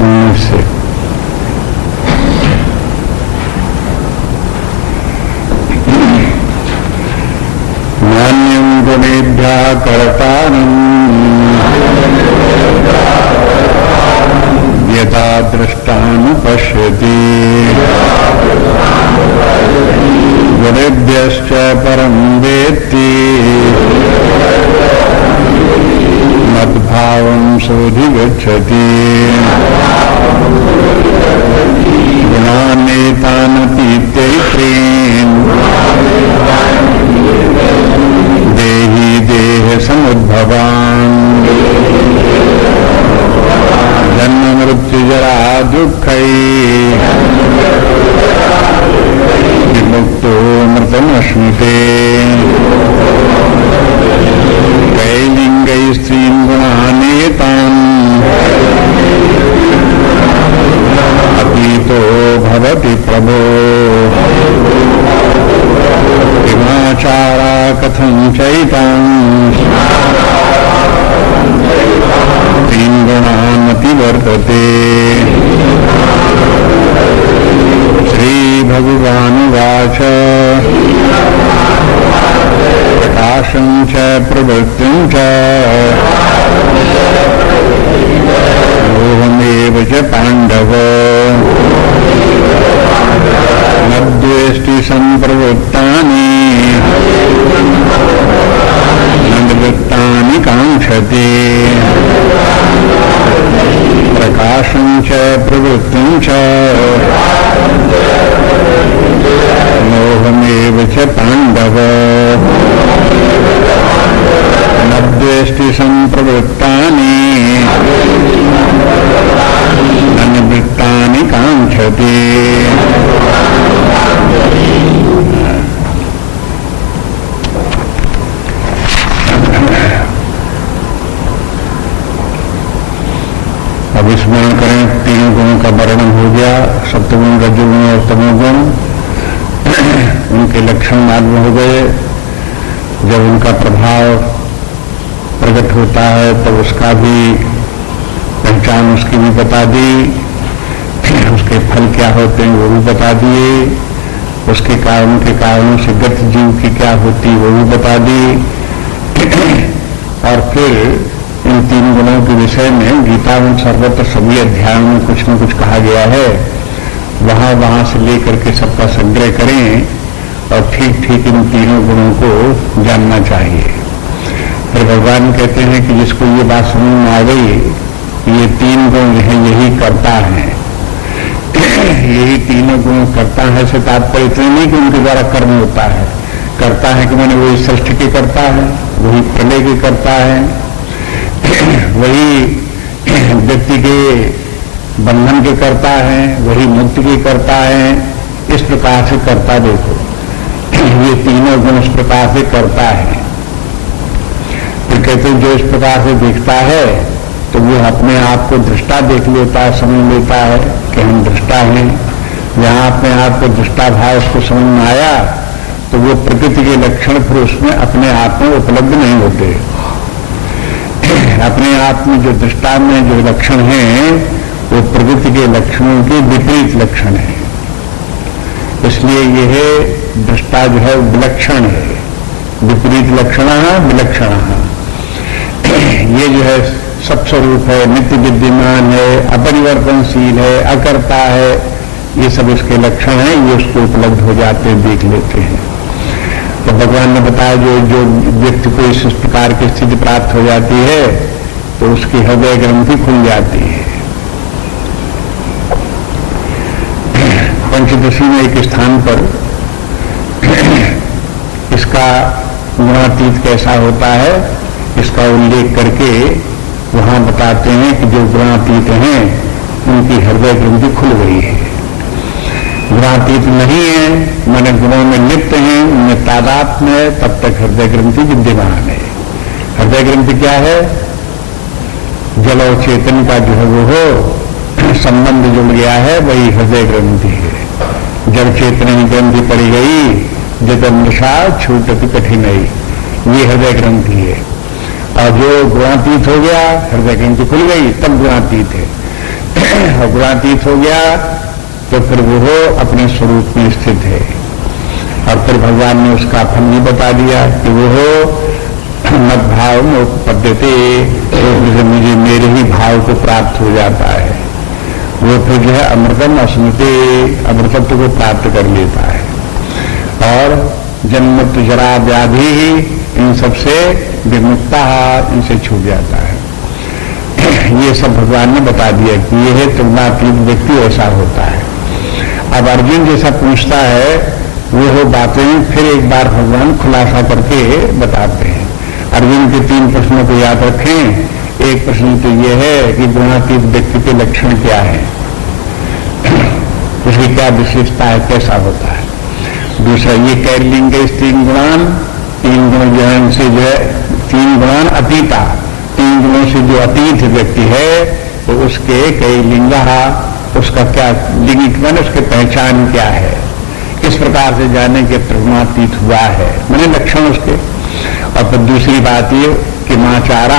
19 से। नान्यं गुणेभ्यः कर्तारम् यथा दृष्टानुपश्यति गुणेभ्यश्च परं वेत्ति मद्भावं सोऽधिगच्छति गुणानेतानतीत्यैत्रीन् देहि देहसमुद्भवान् जन्म मृत्युजरा दुःखैः विमुक्तो मृतमश्नुते कैलिङ्गैः स्त्रीन् गुणानेतान् अतीतो भवति प्रभो किमाचारा कथं चैतान् तीन् गुणानतिवर्तते। श्रीभगवानुवाच प्रकाशं च प्रवृत्तिं च मोहमेव च पाण्डव न द्वेष्टि सम्प्रवृत्तानि न निवृत्तानि काङ्क्षति। प्रकाशं च प्रवृत्तिं च मोहमेव च पाण्डव न द्वेष्टि सम्प्रवृत्तानि न निवृत्तानि काङ्क्षति। अब स्मरण करें, तीन गुणों का वर्णन हो गया, सप्तगुण, रजोगुण और तमोगुण। उनके लक्षण मालूम हो गए। जब उनका प्रभाव प्रकट होता है तब उसका भी पहचान उसकी भी बता दी, उसके फल क्या होते हैं वो भी बता दिए, उसके कारणों के कारणों से गति जीव की क्या होती वो भी बता दी। और फिर इन तीन गुणों के विषय में गीता में सर्वत्र सभी अध्यायों में कुछ न कुछ कहा गया है। वहां से लेकर के सबका संग्रह करें और ठीक ठीक इन तीनों गुणों को जानना चाहिए। फिर भगवान कहते हैं कि जिसको ये बात समझ में आ गई ये तीन गुण हैं यही करता है, यही तीनों गुण करता है से तात्पर्य इतने नहीं कि उनके द्वारा कर्म होता है। करता है कि मैंने वही सृष्टि के करता है, वही प्रलय के करता है, वही व्यक्ति के बंधन के करता है, वही मुक्ति के करता है। इस प्रकार से करता देखो, ये तीनों गुण इस प्रकार से करता है। फिर कहते हैं जो इस प्रकार से देखता है तो वो अपने आप को दृष्टा देख लेता है, समझ लेता है कि हम दृष्टा हैं। जहां अपने आप को दृष्टा भाव उसको समझ में आया तो वो प्रकृति के लक्षण फिर उसमें अपने आप में उपलब्ध नहीं होते। अपने आप में जो दृष्टा में जो लक्षण हैं वो प्रकृति के लक्षणों के विपरीत लक्षण है। इसलिए यह दृष्टा जो है विलक्षण है, विपरीत लक्षण विलक्षण। ये जो है सब स्वरूप है, नित्य विद्यमान है, अपरिवर्तनशील है, अकर्ता है, ये सब इसके लक्षण हैं। ये उसको उपलब्ध हो जाते हैं, देख लेते हैं। तो भगवान ने बताया जो व्यक्ति को इस प्रकार की स्थिति प्राप्त हो जाती है तो उसकी हृदय ग्रंथि खुल जाती है। पंचदशी में एक स्थान पर इसका गुणातीत कैसा होता है इसका उल्लेख करके वहां बताते हैं कि जो गुणातीत हैं उनकी हृदय ग्रंथि खुल गई है। गुणातीत नहीं है माने गुणों में लिप्त हैं, उनमें तादात्म्य है, तब तक हृदय ग्रंथि विद्यमान है। हृदय ग्रंथि क्या है? जल और चेतन का जो है वो संबंध जुड़ गया है, वही हृदय ग्रंथि है। जब चेतन ग्रंथि पड़ी गई जतमृषा छूटति कठिनाई, ये हृदय ग्रंथि है। और जो गुणातीत हो गया हृदय ग्रंथि खुल गई तब गुणातीत है। और गुणातीत हो गया तो फिर वो अपने स्वरूप में स्थित है। और फिर भगवान ने उसका फल भी बता दिया कि वो मत भाव में उपपद्यते, तो मुझे मेरे ही भाव को प्राप्त हो जाता है, वो फिर जो है अमृतम अस्मृते, अमृतत्व को प्राप्त कर लेता है और जन्म जरा व्याधि ही इन सबसे विमुक्ता, इनसे छूट जाता है। ये सब भगवान ने बता दिया कि ये है तुलनातीत व्यक्ति ऐसा होता है। अब अर्जुन जैसा पूछता है वो बातें फिर एक बार भगवान खुलासा करके बताते हैं। अर्जुन के 3 प्रश्नों को याद रखें। एक प्रश्न तो ये है कि गुणातीत व्यक्ति के लक्षण क्या है, उसकी क्या विशेषता है, कैसा होता है। दूसरा ये कैलिंग 3 गुणान, 3 गुण ज्ञान से जो है 3 गुणान अतीता, 3 गुणों से जो अतीत व्यक्ति है तो उसके कई लिंगा, उसका क्या लिंग मैंने उसकी पहचान क्या है, किस प्रकार से जाने के प्रगुणातीत हुआ है, मैंने लक्षण उसके। और फिर दूसरी बात ये कि माचारा,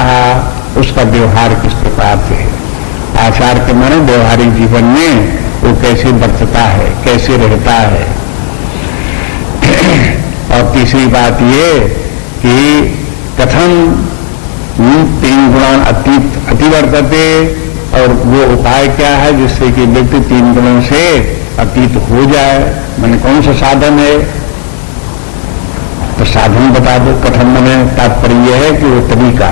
उसका व्यवहार किस प्रकार से है। आचार के माने व्यवहारिक जीवन में वो कैसे बरतता है, कैसे रहता है। और तीसरी बात ये कि कथम 3 गुणान अतिवर्तते, और वो उपाय क्या है जिससे कि व्यक्ति 3 गुणों से अतीत हो जाए, मैंने कौन सा साधन है, तो साधन बता दो। कथन मैंने तात्पर्य है कि वो तरीका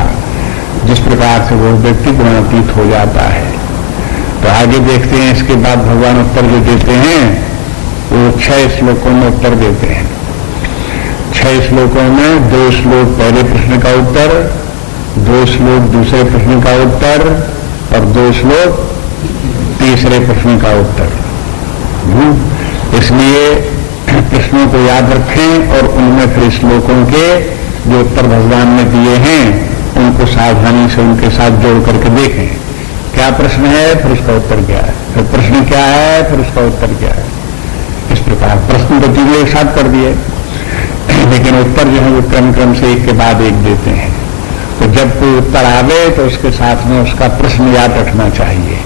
जिस प्रकार से वो व्यक्ति गुणातीत हो जाता है। तो आगे देखते हैं, इसके बाद भगवान उत्तर जो देते हैं वो 6 श्लोकों में उत्तर देते हैं। 6 श्लोकों में 2 श्लोक पहले प्रश्न का उत्तर, 2 श्लोक दूसरे प्रश्न का उत्तर और 2 श्लोक तीसरे प्रश्न का उत्तर। इसलिए प्रश्नों को याद रखें और उनमें फिर श्लोकों के जो उत्तर भगवान ने दिए हैं उनको सावधानी से उनके साथ जोड़ करके देखें। क्या प्रश्न है फिर उसका उत्तर क्या है, फिर प्रश्न क्या है फिर उसका उत्तर क्या है। इस प्रकार प्रश्न तो तीनों एक साथ कर दिए, लेकिन उत्तर जो है वो क्रम से एक के बाद एक देते हैं। तो जब कोई उत्तर आवे तो उसके साथ में उसका प्रश्न याद रखना चाहिए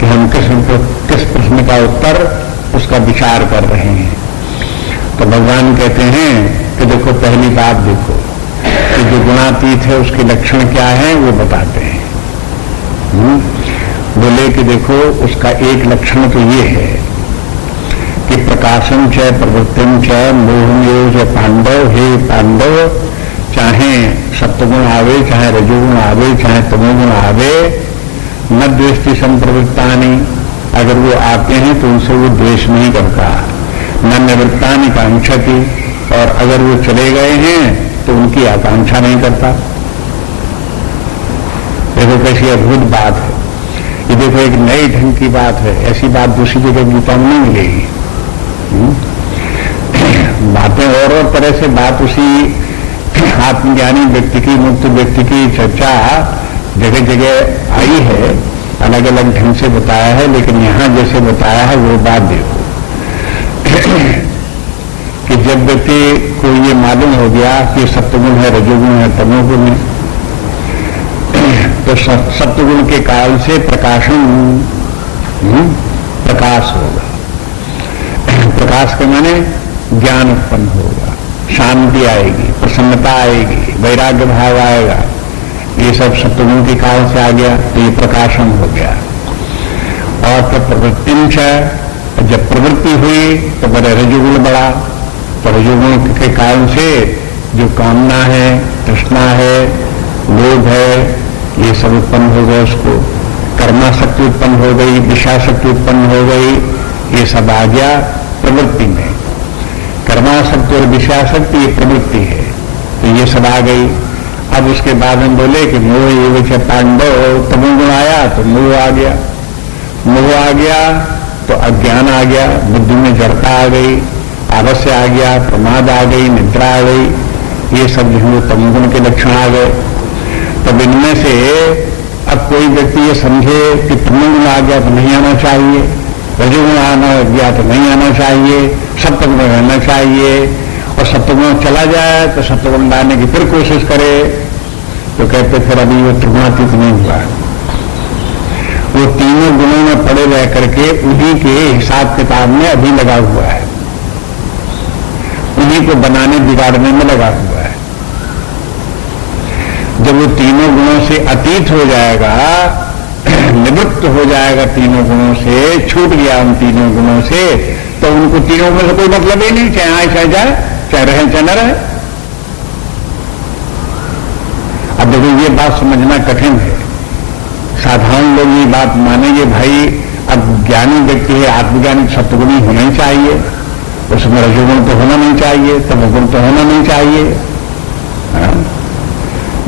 कि हम किस प्रश्न का उत्तर उसका विचार कर रहे हैं। तो भगवान कहते हैं कि देखो पहली बात देखो कि जो गुणातीत है उसके लक्षण क्या है वो बताते हैं। बोले कि देखो उसका एक लक्षण तो ये है कि प्रकाशम च प्रवृत्तिम च मोहनियोज पांडव, हे पांडव चाहे सत्वगुण आवे चाहे रजोगुण आवे चाहे तमोगुण आवे, न द्वेष्टि संप्रवृत्तानि, अगर वो आते हैं तो उनसे वो द्वेष नहीं करता, न निवृत्तानि कांक्षति, और अगर वो चले गए हैं तो उनकी आकांक्षा नहीं करता। देखो कैसी अद्भुत बात है ये, देखो एक नई ढंग की बात है, ऐसी बात दूसरी जगह गीता में नहीं मिलेगी। बातें और तरह से बात उसी आत्मज्ञानी व्यक्ति की, मुक्त व्यक्ति की चर्चा जगह जगह आई है, अलग अलग ढंग से बताया है, लेकिन यहां जैसे बताया है वो बात देखो कि जब व्यक्ति को ये मालूम हो गया कि सत्वगुण है, रजोगुण है, तमोगुण है, तो सत्वगुण के काल से प्रकाश होगा। प्रकाश के माने ज्ञान उत्पन्न होगा, शांति आएगी, प्रसन्नता आएगी, वैराग्य भाव आएगा। ये सब सत्वगुण के काल से आ गया तो ये प्रकाशन हो गया। और तो प्रवृत्तिम च, जब प्रवृत्ति हुई तो बड़े रजोगुण बढ़ा, तो रजोगुण के कारण से जो कामना है, तृष्णा है, लोभ है, ये सब उत्पन्न हो गया। उसको कर्माशक्ति उत्पन्न हो गई, दिशाशक्ति उत्पन्न हो गई, ये सब आ गया प्रवृत्ति में। कर्माशक्ति और दिशाशक्ति ये प्रवृत्ति है, तो ये सब आ गई। अब उसके बाद हम बोले कि मोह ये पांडव, तमोगुण आया तो मोह आ गया, मोह आ गया तो अज्ञान आ गया, बुद्धि में जड़ता आ गई, आलस्य आ गया, प्रमाद आ गई, निद्रा आ गई, ये सब जो है तमोगुण के लक्षण आ गए। तब इनमें से अब कोई व्यक्ति ये समझे कि तमोगुण आ गया तो नहीं आना चाहिए, रजोगुण आना गया तो नहीं आना चाहिए, सत्वगुण रहना चाहिए, और सत्वगुण चला जाए तो सत्वगुण लाने की फिर कोशिश करे, तो कहते फिर अभी वो त्रिगुणातीत नहीं हुआ। वो तीनों गुणों में पड़े रह करके उन्हीं के हिसाब किताब में अभी लगा हुआ है, उन्हीं को बनाने बिगाड़ने में लगा हुआ है। जब वो तीनों गुणों से अतीत हो जाएगा, निवृत्त हो जाएगा, तीनों गुणों से छूट गया उन तीनों गुणों से, तो उनको तीनों गुणों से कोई मतलब ही नहीं, चाहे आए चाहे जाए, चाहे रहे चाहे न रहे। अब देखो ये बात समझना कठिन है, साधारण लोग ये बात मानेंगे भाई अब ज्ञानी व्यक्ति है, आत्मज्ञानी सत्वगुणी होना ही चाहिए, उसमें रजोगुण तो होना नहीं चाहिए, तमोगुण तो होना नहीं चाहिए।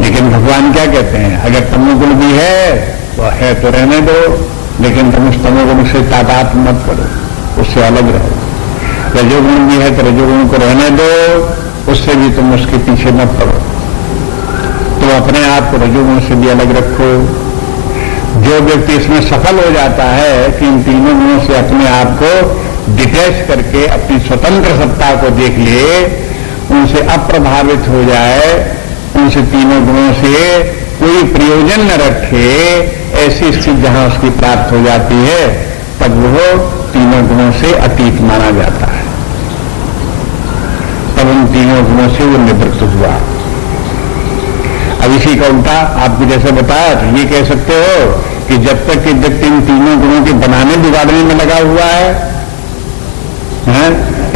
लेकिन भगवान क्या कहते हैं, अगर तमोगुण भी है तो रहने दो, लेकिन तुम उस तमोगुण से तादाद मत करो, उससे अलग रहो। रजोगुण भी है तो रजोगुण को रहने दो, उससे भी तुम उसके पीछे मत पड़ो, तो अपने आप को रजोगुण से भी अलग रखो। जो व्यक्ति इसमें सफल हो जाता है कि इन तीनों गुणों से अपने आप को डिटैच करके अपनी स्वतंत्र सत्ता को देख ले, उनसे अप्रभावित हो जाए, उनसे तीनों गुणों से कोई प्रयोजन न रखे, ऐसी स्थिति जहां उसकी प्राप्त हो जाती है, तब वो तीनों गुणों से अतीत माना जाता है, तब उन तीनों गुणों से वो निवृत्त हुआ। अब इसी का उल्टा आपको जैसे बताया, तो ये कह सकते हो कि जब तक कि व्यक्ति इन तीनों गुणों के बनाने बिगाड़ने में लगा हुआ है,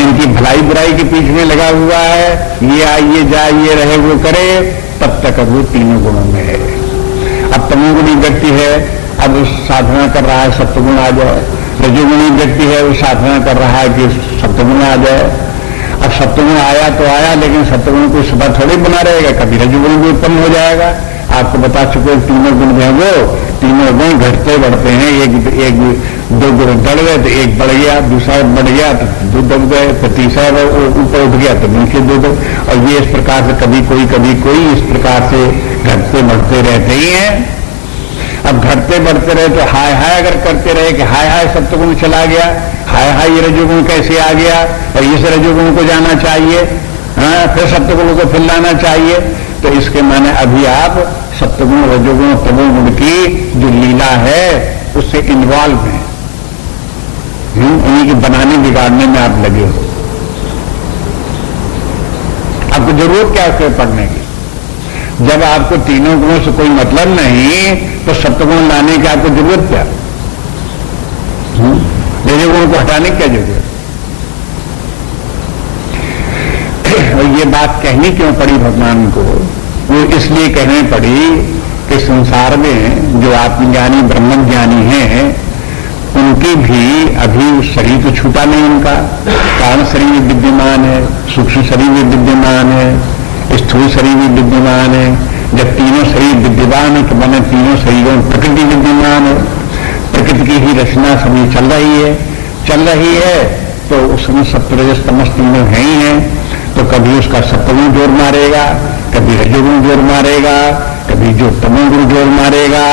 इनकी भलाई बुराई के पीछे में लगा हुआ है, ये आइए जाए, ये रहे वो करे, तब तक अब वो तीनों गुणों में है। अब तमोगुणी व्यक्ति है, अब उस साधना कर रहा है सत्वगुण आ जाए, रजोगुणी व्यक्ति है, वो साधना कर रहा है कि सत्वगुण आ जाए। अब सत्वगुण आया तो आया, लेकिन सत्वगुण को सदा थोड़ी बना रहेगा, कभी रजोगुण भी उत्पन्न हो जाएगा। आपको बता चुके तीनों गुण जो है वो तीनों गुण घटते बढ़ते हैं, एक दो गुण बढ़ गए तो एक बढ़ गया, दूसरा बढ़ गया तो दो दब गए, तो तीसरा ऊपर उठ गया तो नीचे दो, और ये इस प्रकार से कभी कोई इस प्रकार से घटते बढ़ते रहते ही हैं। अब घटते बढ़ते रहे तो हाय हाय अगर करते रहे कि हाय हाय सत्वगुण चला गया, हाय हाय ये रजोगुण कैसे आ गया, और इस रजोगुण को जाना चाहिए, हाँ फिर सत्वगुण को फिर लाना चाहिए, तो इसके माने अभी आप सत्वगुण रजोगुण तमोगुण की जो लीला है उससे इन्वॉल्व हैं, उन्हीं के बनाने बिगाड़ने में आप लगे हो। आपको जरूरत क्या है पढ़ने की? जब आपको तीनों गुणों से कोई मतलब नहीं, तो सत्वगुण लाने की आपको जरूरत क्या? रजोगुण को हटाने की क्या जरूरत? और ये बात कहनी क्यों पड़ी भगवान को? वो इसलिए कहने पड़ी कि संसार में जो आत्मज्ञानी ब्रह्मज्ञानी हैं, उनकी भी अभी शरीर तो छूटा नहीं, उनका कारण शरीर विद्यमान है, सूक्ष्म शरीर भी विद्यमान है, स्थूल शरीर भी विद्यमान है। जब तीनों शरीर विद्यमान है तो मैंने तीनों शरीरों में प्रकृति विद्यमान है, प्रकृति की ही रचना सभी चल रही है, तो उसमें सत्वरजस तमस तीनों है ही है। तो कभी उसका सत्वगुण जोर मारेगा, कभी रजोगुण जोर मारेगा, कभी जो तमोगुण जोर मारेगा।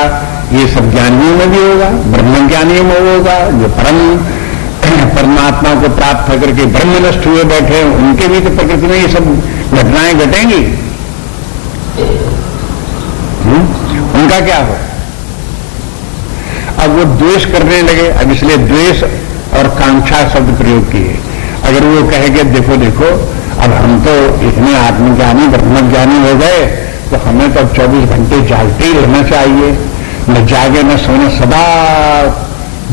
ये सब ज्ञानियों में भी होगा, ब्रह्म ज्ञानियों में होगा, जो परमात्मा को प्राप्त होकर के ब्रह्मनिष्ठ हुए बैठे हैं, उनके भी तो प्रकृति में ये सब घटनाएं घटेंगी। उनका क्या हो? अब वो द्वेष करने लगे, अब इसलिए द्वेष और कांक्षा शब्द प्रयोग किए। अगर वो कहेंगे देखो देखो अब हम तो इतने आत्मज्ञानी ब्रह्मज्ञानी हो गए, तो हमें तो अब 24 घंटे जागते ही रहना चाहिए, न जागे न सोने, सदा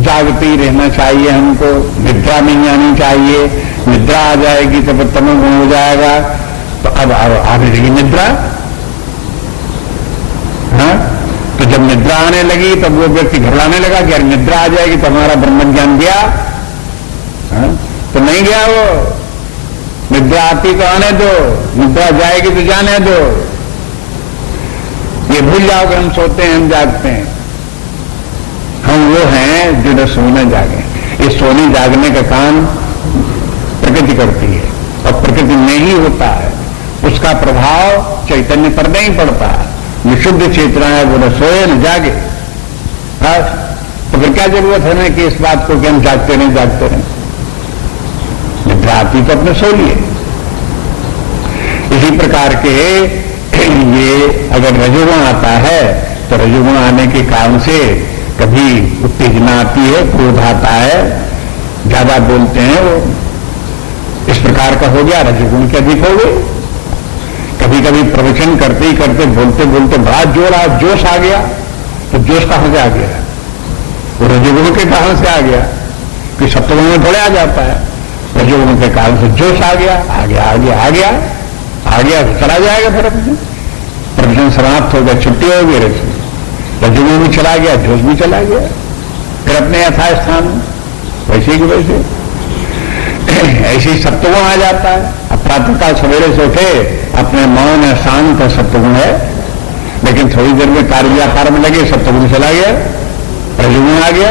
जागते ही रहना चाहिए, हमको निद्रा नहीं आनी चाहिए, निद्रा आ जाएगी तो फिर तमोगुण हो जाएगा। तो अब आने लगी निद्रा, हाँ? तो जब निद्रा आने लगी तब वो व्यक्ति घबराने लगा कि यार निद्रा आ जाएगी तो हमारा ब्रह्मज्ञान गया, हाँ? तो नहीं गया वो। निद्रा आती तो आने दो, निद्रा जाएगी तो जाने दो। ये भूल जाओ कि हम सोते हैं, हम जागते हैं। हम वो हैं जो न सोने जागे। ये सोने जागने का काम प्रकृति करती है, और प्रकृति में ही होता है, उसका प्रभाव चैतन्य पर नहीं पड़ता है। विशुद्ध चेतना है, वो न सोए न जागे। बस तो फिर क्या जरूरत है ना कि इस बात को कि हम जागते रहें। निद्रा आती तो अपने सो लिए। इसी प्रकार के ये अगर रजोगुण आता है तो रजोगुण आने के कारण से कभी उत्तेजना आती है, क्रोध आता है, ज्यादा बोलते हैं, वो इस प्रकार का हो गया, रजोगुण के अधिक हो गए। कभी कभी प्रवचन करते ही करते बोलते बोलते बड़ा जोश आ गया, तो जोश कहां से आ गया? वो रजोगुण के कारण से आ गया, कि सत्वगुण में थोड़े आ जाता है। रजोगुण के कारण से जोश आ गया, आ गया आ गया आ गया आ गया, चला जाएगा फिर अपने प्रवचन समाप्त हो गया, छुट्टी हो गई, रजोगुण भी चला गया, जोश भी चला गया, फिर अपने यथास्थान वैसे ही वैसे ऐसे ही सत्वगुण आ जाता है। अब प्रातःकाल सवेरे से उठे, अपने मौन है, शांत है, सत्वगुण है, लेकिन थोड़ी देर में कार्य व्यापार में लगे, सत्वगुण चला गया, रजोगुण आ गया।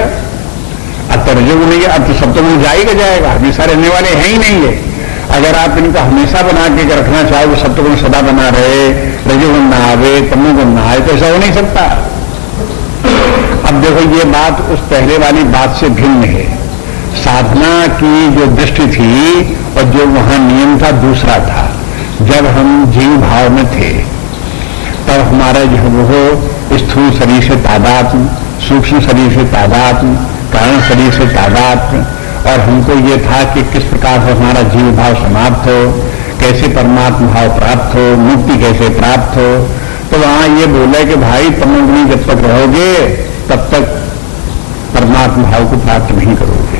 अब तो रजोगुण नहीं, अब तो सत्वगुण जाएगा, हमेशा रहने वाले हैं ही नहीं है। अगर आप इनको हमेशा बना के रखना चाहो, सत्वगुण सदा बना रहे, रजोगुण ना आवे, तमोगुण ना आए, तो ऐसा हो नहीं सकता। अब देखो, ये बात उस पहले वाली बात से भिन्न है। साधना की जो दृष्टि थी और जो वहां नियम था दूसरा था। जब हम जीव भाव में थे तब हमारा जो वो स्थूल शरीर से तादात्म्य, सूक्ष्म शरीर से तादात्म्य, कारण शरीर से तादात्म्य, और हमको ये था कि किस प्रकार से हमारा जीव भाव समाप्त हो, कैसे परमात्मा भाव प्राप्त हो, मुक्ति कैसे प्राप्त हो। तो वहां ये बोला कि भाई तमोगुणी जब तक रहोगे तब तक परमात्मा भाव को प्राप्त नहीं करोगे,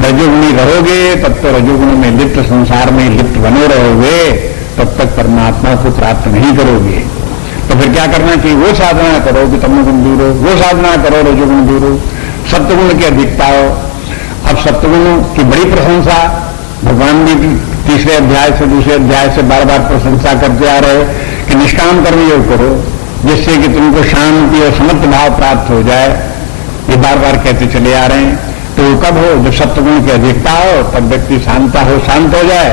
रजोगुणी रहोगे तब तो रजोगुण में लिप्त, संसार में लिप्त बने रहोगे, तब तक परमात्मा को प्राप्त नहीं करोगे। तो फिर क्या करना चाहिए? वो साधना करो कि तमोगुण दूर हो, वो साधना करो रजोगुण दूर हो, सत्वगुण की अधिकता हो। अब सत्वगुण की बड़ी प्रशंसा भगवान भी तीसरे अध्याय से दूसरे अध्याय से बार बार प्रशंसा करते आ रहे कि निष्काम कर्म योग करो, जिससे कि तुमको शांति और समर्थ भाव प्राप्त हो जाए। ये बार बार कहते चले आ रहे हैं। तो कब हो? जब सत्वगुण की अधिकता हो, तब व्यक्ति शांत हो जाए,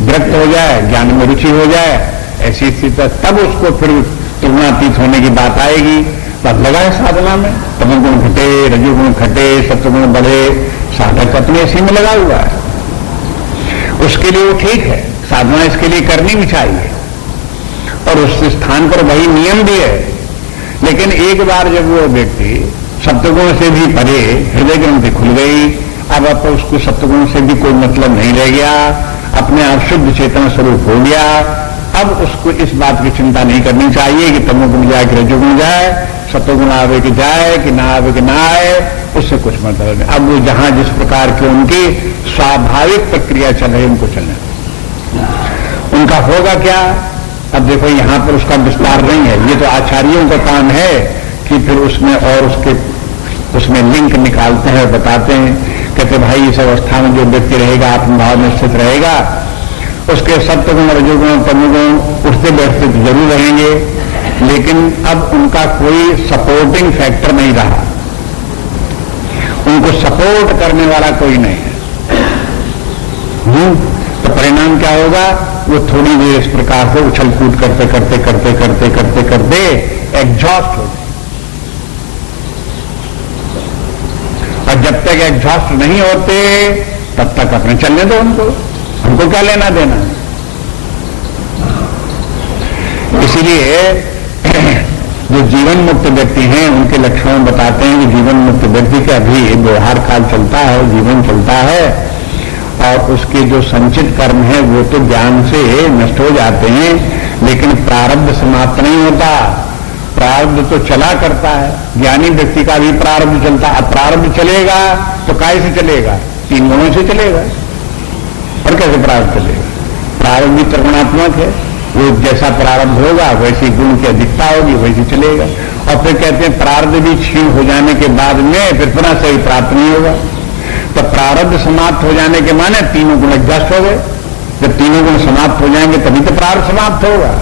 विरक्त हो जाए, ज्ञान में रुचि हो जाए। ऐसी स्थिति तब उसको फिर तुलनातीत होने की बात आएगी। तब लगा है साधना में, तमोगुण घटे, रजोगुण घटे, सत्वगुण बढ़े, साधक अपने इसी में लगा हुआ है। उसके लिए वो ठीक है, साधना इसके लिए करनी भी चाहिए और उस स्थान पर वही नियम भी है। लेकिन एक बार जब वो व्यक्ति सत्वगुण से भी परे, हृदय ग्रंथि खुल गई, अब उसको सत्वगुण से भी कोई मतलब नहीं रह गया, अपने आप शुद्ध चेतन स्वरूप हो गया। अब उसको इस बात की चिंता नहीं करनी चाहिए कि तमोगुण जाए कि रजोगुण जाए, सत्वगुण आवे कि जाए कि ना आवे कि ना आए, उससे कुछ मतलब नहीं। अब वो जहां जिस प्रकार की उनकी स्वाभाविक प्रक्रिया चल रही, उनको चलने, उनका होगा क्या? अब देखो यहां पर उसका विस्तार नहीं है, ये तो आचार्यों का काम है कि फिर उसमें और उसमें लिंक निकालते हैं, बताते हैं, कहते भाई इस अवस्था में जो व्यक्ति रहेगा, आत्मभाव में स्थित रहेगा, उसके सत्वगुण, रजोगुण, तमोगुण उठते बैठते तो जरूर रहेंगे, लेकिन अब उनका कोई सपोर्टिंग फैक्टर नहीं रहा, उनको सपोर्ट करने वाला कोई नहीं है। तो परिणाम क्या होगा? वो थोड़ी देर इस प्रकार से उछल कूद करते करते करते करते करते करते एग्जॉस्ट हो जाए। और जब तक एग्जॉस्ट नहीं होते तब तक अपने चलने दो उनको, हमको क्या लेना देना। इसीलिए जो जीवन मुक्त व्यक्ति हैं उनके लक्षण बताते हैं कि जीवन मुक्त व्यक्ति का भी व्यवहार काल चलता है, जीवन चलता है, और उसके जो संचित कर्म है वो तो ज्ञान से नष्ट हो जाते हैं, लेकिन प्रारब्ध समाप्त नहीं होता। प्रारब्ध तो चला करता है, ज्ञानी व्यक्ति का भी प्रारब्ध चलता है। अब प्रारब्ध चलेगा तो काय से चलेगा? 3 गुणों से चलेगा। और कैसे प्रारब्ध चलेगा? प्रारब्ध भी त्रिगुणात्मक है, वो जैसा प्रारब्ध होगा वैसी गुण की अधिकता होगी, वैसे चलेगा। और फिर कहते हैं प्रारब्ध भी क्षीण हो जाने के बाद में फिर पुनः सही प्राप्त नहीं होगा। तो प्रारब्ध समाप्त हो जाने के माने 3 गुण एडजस्ट हो गए। जब 3 गुण समाप्त हो जाएंगे तभी तो प्रारब्ध समाप्त होगा।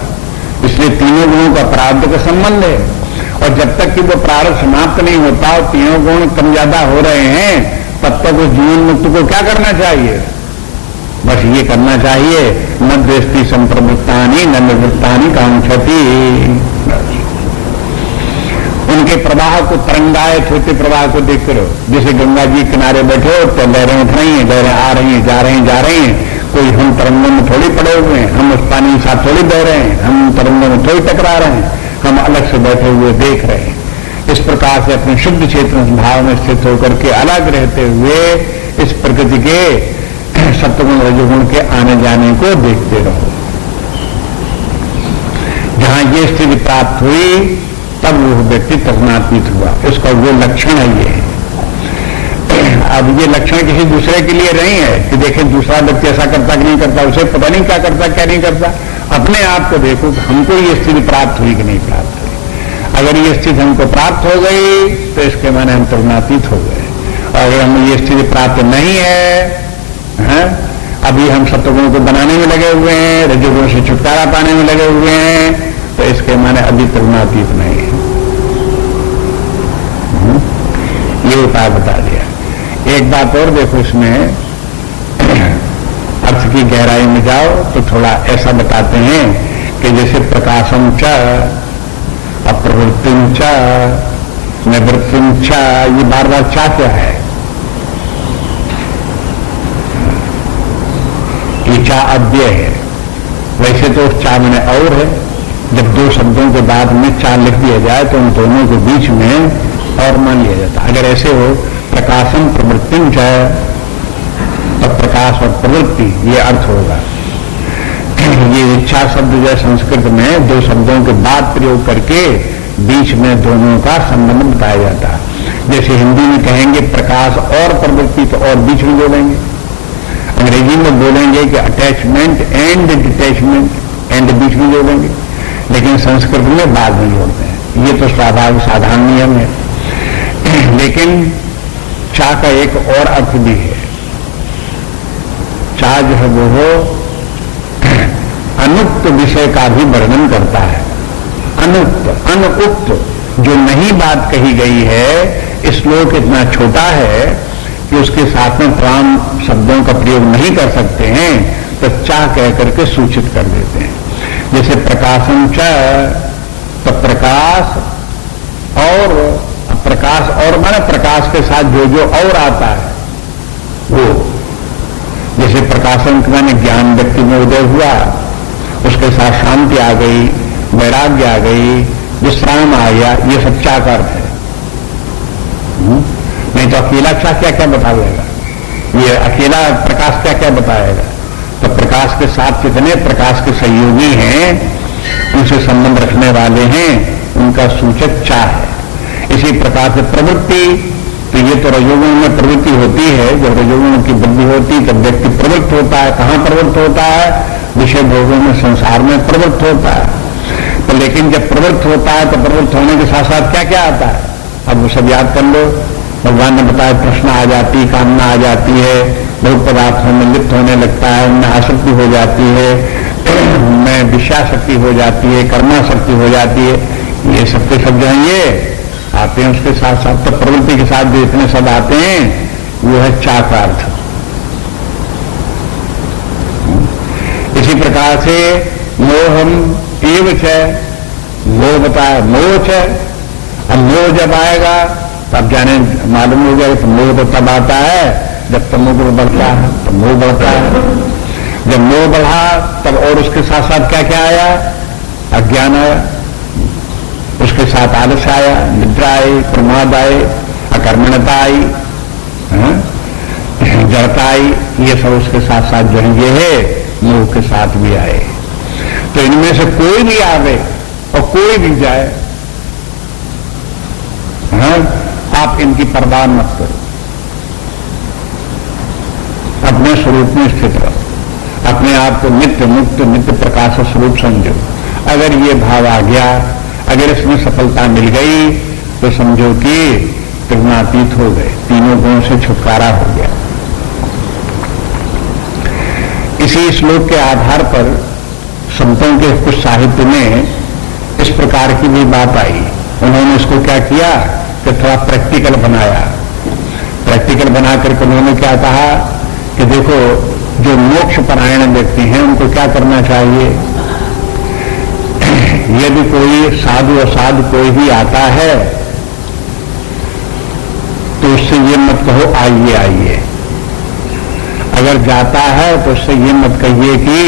इसलिए 3 गुणों का प्रारब्ध का संबंध है, और जब तक कि वो प्रारब्ध समाप्त नहीं होता और 3 गुण कम ज्यादा हो रहे हैं, तब तक उस जीवन मुक्त को क्या करना चाहिए? बस ये करना चाहिए, न द्वेष्टि संप्रवृत्तानि न निवृत्तानि कांक्षति। उनके प्रवाह को, तरंगायत होते प्रवाह को देखते रहो। जैसे गंगा जी किनारे बैठे हो तो लहरें उठ रही हैं, लहरें आ रही हैं, जा रही हैं, जा रही हैं। कोई हम तरंगों में थोड़ी पड़े हुए हैं, हम उस पानी के साथ थोड़ी बह रहे हैं, हम तरंगों में थोड़ी टकरा रहे हैं, हम अलग से बैठे हुए देख रहे हैं। इस प्रकार से अपने शुद्ध चेतन भाव में स्थित होकर के अलग रहते हुए इस प्रकृति के सत्वगुण रजोगुण के आने जाने को देखते रहो। जहां ये स्थिति प्राप्त हुई तब वो व्यक्ति तृष्णातीत हुआ, उसका वो लक्षण है ये। अब ये लक्षण किसी दूसरे के लिए नहीं है कि देखें दूसरा व्यक्ति ऐसा करता कि नहीं करता, उसे पता नहीं क्या करता क्या नहीं करता। अपने आप को देखो कि हमको ये स्थिति प्राप्त हुई कि नहीं प्राप्त हुई। अगर ये स्थिति हमको प्राप्त हो गई तो इसके माने हम तृष्णातीत हो गए, और अगर हमें ये स्थिति प्राप्त नहीं है, अभी हम सत्वगुण को बनाने में लगे हुए हैं, रजोगुण से छुटकारा पाने में लगे हुए हैं, तो इसके माने अभी तृष्णातीत नहीं है। ये उपाय बता दिया। एक बात और देखो, इसमें अर्थ की गहराई में जाओ तो थोड़ा ऐसा बताते हैं कि जैसे प्रकाशम च, अप्रवृत्तिम च, निवृत्तिम च, ये बार बार चा क्या है? ये चा अव्यय है। वैसे तो चा मैंने और है, जब दो शब्दों के बाद में चा लिख दिया जाए तो उन दोनों के बीच में और मान लिया जाता। अगर ऐसे हो प्रकाशम प्रवृत्तिम च, तो प्रकाश और प्रवृत्ति ये अर्थ होगा। ये इच्छा शब्द जो है संस्कृत में दो शब्दों के बाद प्रयोग करके बीच में दोनों का संबंध बताया जाता है। जैसे हिंदी में कहेंगे प्रकाश और प्रवृत्ति तो और बीच में जोड़ेंगे, अंग्रेजी में बोलेंगे कि अटैचमेंट एंड डिटैचमेंट एंड बीच में जोड़ेंगे, लेकिन संस्कृत में बाद में जोड़ते हैं। ये तो स्वाभाविक साधारण नियम है। लेकिन चा का एक और अर्थ भी है। चा जो है वो अनुक्त विषय का भी वर्णन करता है। अनुक्त, अनुक्त जो नहीं बात कही गई है, श्लोक इतना छोटा है कि उसके साथ में प्राण शब्दों का प्रयोग नहीं कर सकते हैं, तो चा कह करके सूचित कर देते हैं। जैसे प्रकाशम च, तो प्रकाश और प्रकाश और माने प्रकाश के साथ जो जो और आता है वो, जैसे प्रकाशन के माने ज्ञान व्यक्ति में उदय हुआ, उसके साथ शांति आ गई, वैराग्य आ गई, विश्राम आ गया, ये सब चा का अर्थ है। नहीं तो अकेला चा क्या क्या बताएगा, ये अकेला प्रकाश क्या क्या बताएगा। तो प्रकाश के साथ कितने प्रकाश के सहयोगी हैं, उनसे संबंध रखने वाले हैं, उनका सूचक चा है। इसी प्रकार से प्रवृत्ति, तो ये तो रजोगुण में प्रवृत्ति होती है। जब रजोगुण की वृद्धि होती तब व्यक्ति प्रवृत्त होता है। कहाँ प्रवृत्त होता है? विषय भोगों में, संसार में प्रवृत्त होता है। तो लेकिन जब प्रवृत्त होता है तो प्रवृत्त होने के साथ साथ क्या क्या आता है, अब वो सब याद कर लो। भगवान ने बताया तृष्णा आ जाती, कामना आ जाती है, भोग पदार्थों में लिप्त होने लगता है, उनमें आसक्ति हो जाती है, उनमें विषयाशक्ति हो जाती है, कर्माशक्ति हो जाती है। ये सब के सब जो है ये आते हैं उसके साथ साथ। तो प्रवृत्ति के साथ जो इतने सब आते हैं वो है चा का अर्थ। इसी प्रकार से मोहम एव है, मोह बताया, मोह है। अब मोह जब आएगा तब जाने मालूम हो जाएगा तो मोह तो तब आता है जब तमोगुण बढ़ता है, तो मोह बढ़ता है। जब मोह बढ़ा तब और उसके साथ साथ क्या क्या आया? अज्ञान आया, उसके साथ आलस्य आया, निद्रा आई, प्रमाद आए, अकर्मण्यता आई, जड़ता आई। ये सब उसके साथ साथ जो ये है मोह के साथ भी आए। तो इनमें से कोई भी आवे और कोई भी जाए, आप इनकी परवाह मत करो, अपने स्वरूप में स्थित रहो, अपने आप को नित्य मुक्त नित्य प्रकाश स्वरूप समझो। अगर ये भाव आ गया, अगर इसमें सफलता मिल गई तो समझो कि त्रिगुणातीत हो गए, तीनों गुणों से छुटकारा हो गया। इसी श्लोक के आधार पर संतों के कुछ साहित्य में इस प्रकार की भी बात आई। उन्होंने इसको क्या किया कि थोड़ा प्रैक्टिकल बनाया। प्रैक्टिकल बना करके उन्होंने क्या कहा कि देखो जो मोक्ष परायण व्यक्ति हैं उनको क्या करना चाहिए। यदि कोई साधु असाधु कोई भी आता है तो उससे ये मत कहो आइए आइए, अगर जाता है तो उससे ये मत कहिए कि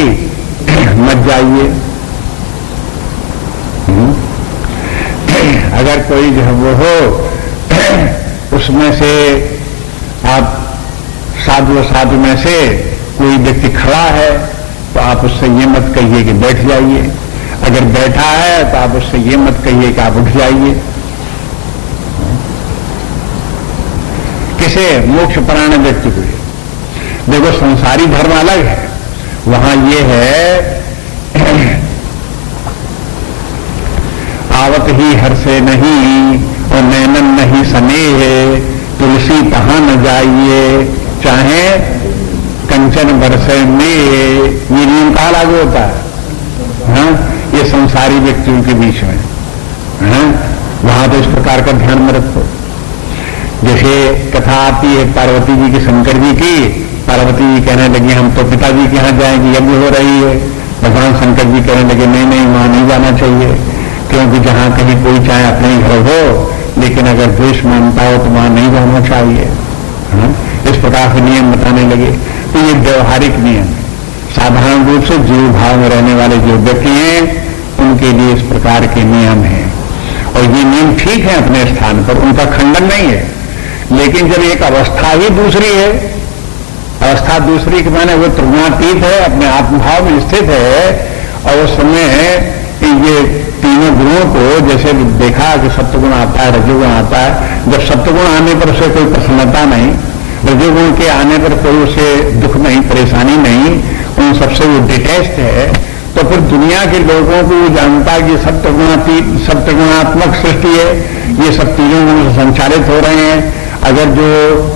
मत जाइए। अगर कोई जो है वो हो उसमें से आप साधु में से कोई व्यक्ति खड़ा है तो आप उससे ये मत कहिए कि बैठ जाइए, अगर बैठा है तो आप उससे ये मत कहिए कि आप उठ जाइए। किसे? मोक्षपरायण व्यक्ति को। देखो संसारी धर्म अलग है, वहां ये है आवत ही हर से नहीं और नैनन नहीं स्नेह, तुलसी कहां न जाइए चाहे कंचन बरसे में। ये नियम कहाँ लागू होता है? हाँ, ये संसारी व्यक्तियों के बीच में। हाँ, वहां तो इस प्रकार का ध्यान में रखो। जैसे कथा आती है पार्वती जी की, शंकर जी की। पार्वती जी कहने लगी हम तो पिताजी के यहां जाएंगे, यज्ञ हो रही है। भगवान शंकर जी कहने लगे नहीं नहीं, वहां नहीं जाना चाहिए, क्योंकि जहां कहीं कोई चाहे अपने घर हो, लेकिन अगर द्वेष मानता हो तो वहां नहीं जाना चाहिए। हाँ? इस प्रकार से नियम बताने लगे। तो ये व्यवहारिक नियम, साधारण रूप से जीव भाव में रहने वाले जो व्यक्ति हैं उनके लिए इस प्रकार के नियम हैं, और ये नियम ठीक है अपने स्थान पर, उनका खंडन नहीं है। लेकिन जब एक अवस्था ही दूसरी है, अवस्था दूसरी के माने वो त्रिगुणातीत है, अपने आत्मभाव में स्थित है, और उस समय ये तीनों गुणों को जैसे देखा कि सत्वगुण आता है, रजोगुण आता है। जब सत्वगुण आने पर उसे कोई प्रसन्नता नहीं, रजोगुण के आने पर कोई उसे दुख नहीं, परेशानी नहीं, उन सबसे वो डिटैच्ड है, तो फिर दुनिया के लोगों को वो जानता है कि सत्वगुणात्मक सृष्टि है, ये सब तीनों गुण से संचालित हो रहे हैं। अगर जो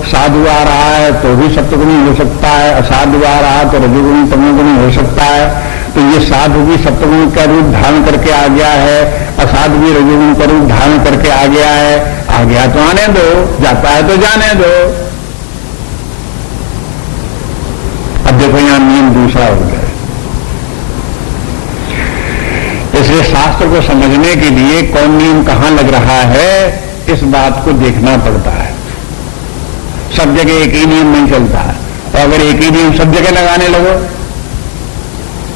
साधु आ रहा है तो भी सत्वगुणी हो सकता है, असाधु आ रहा है तो रजोगुणी तमोगुणी हो सकता है। तो ये साधु भी सत्वगुण का रूप धारण करके आ गया है, असाधु भी रजोगुण का रूप धारण करके आ गया है। आ गया तो आने दो, जाता है तो जाने दो। अब देखो यहां नियम दूसरा हो गया। इसलिए शास्त्र को समझने के लिए कौन नियम कहां लग रहा है, इस बात को देखना पड़ता है। सब जगह एक ही नियम नहीं चलता है, और अगर एक ही नियम सब जगह लगाने लगो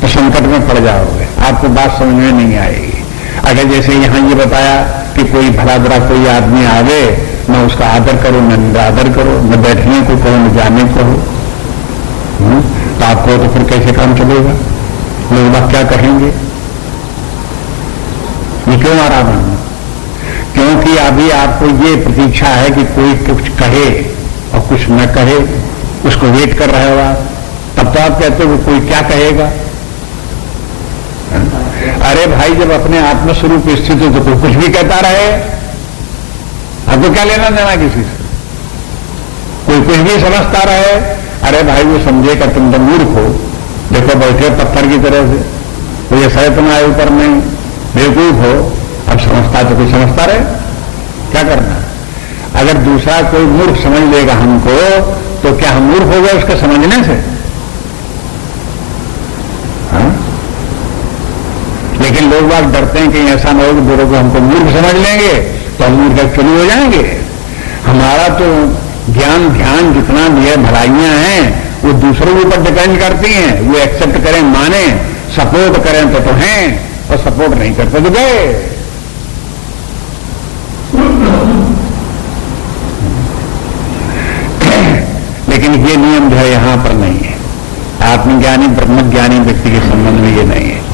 तो संकट में पड़ जाओगे, आपको बात समझ में नहीं आएगी। अगर जैसे यहां ये बताया कि कोई भला बुरा कोई आदमी आवे, न उसका आदर करो, न निरादर करो, न बैठने को कहो, न जाने को हो, तो आपको तो फिर कैसे काम चलेगा? लोग बात क्या कहेंगे? ये क्यों आ रहा है? क्योंकि अभी आपको ये प्रतीक्षा है कि कोई कुछ कहे और कुछ न कहे, उसको वेट कर रहे हो आप। तब तो आप कहते हो कोई क्या कहेगा। अरे भाई, जब अपने आत्मस्वरूप स्थित हो तो कोई कुछ भी कहता रहे, आपको क्या लेना देना किसी से? कोई कुछ भी समझता रहे, अरे भाई वो समझेगा तुम तो मूर्ख हो, देखो बैठे पत्थर की तरह से, कोई ऐसा है तुम्हारे ऊपर में, बेवकूफ हो। अब समझता तो कोई समझता रहे, क्या करना? अगर दूसरा कोई मूर्ख समझ लेगा हमको, तो क्या हम मूर्ख हो गए उसके समझने से? हाँ? लेकिन लोग बात डरते हैं कि ऐसा न हो कि बुरों को हमको मूर्ख समझ लेंगे तो हम मूर्ख एक्चुअली हो जाएंगे। हमारा तो ज्ञान ध्यान जितना भी है, भलाइयां हैं, वो दूसरों के ऊपर डिपेंड करती हैं। वो एक्सेप्ट करें, माने, सपोर्ट करें तो हैं, और सपोर्ट नहीं करते तो गए। लेकिन ये नियम जो है यहां पर नहीं है। आत्मज्ञानी ब्रह्मज्ञानी व्यक्ति के संबंध में ये नहीं है।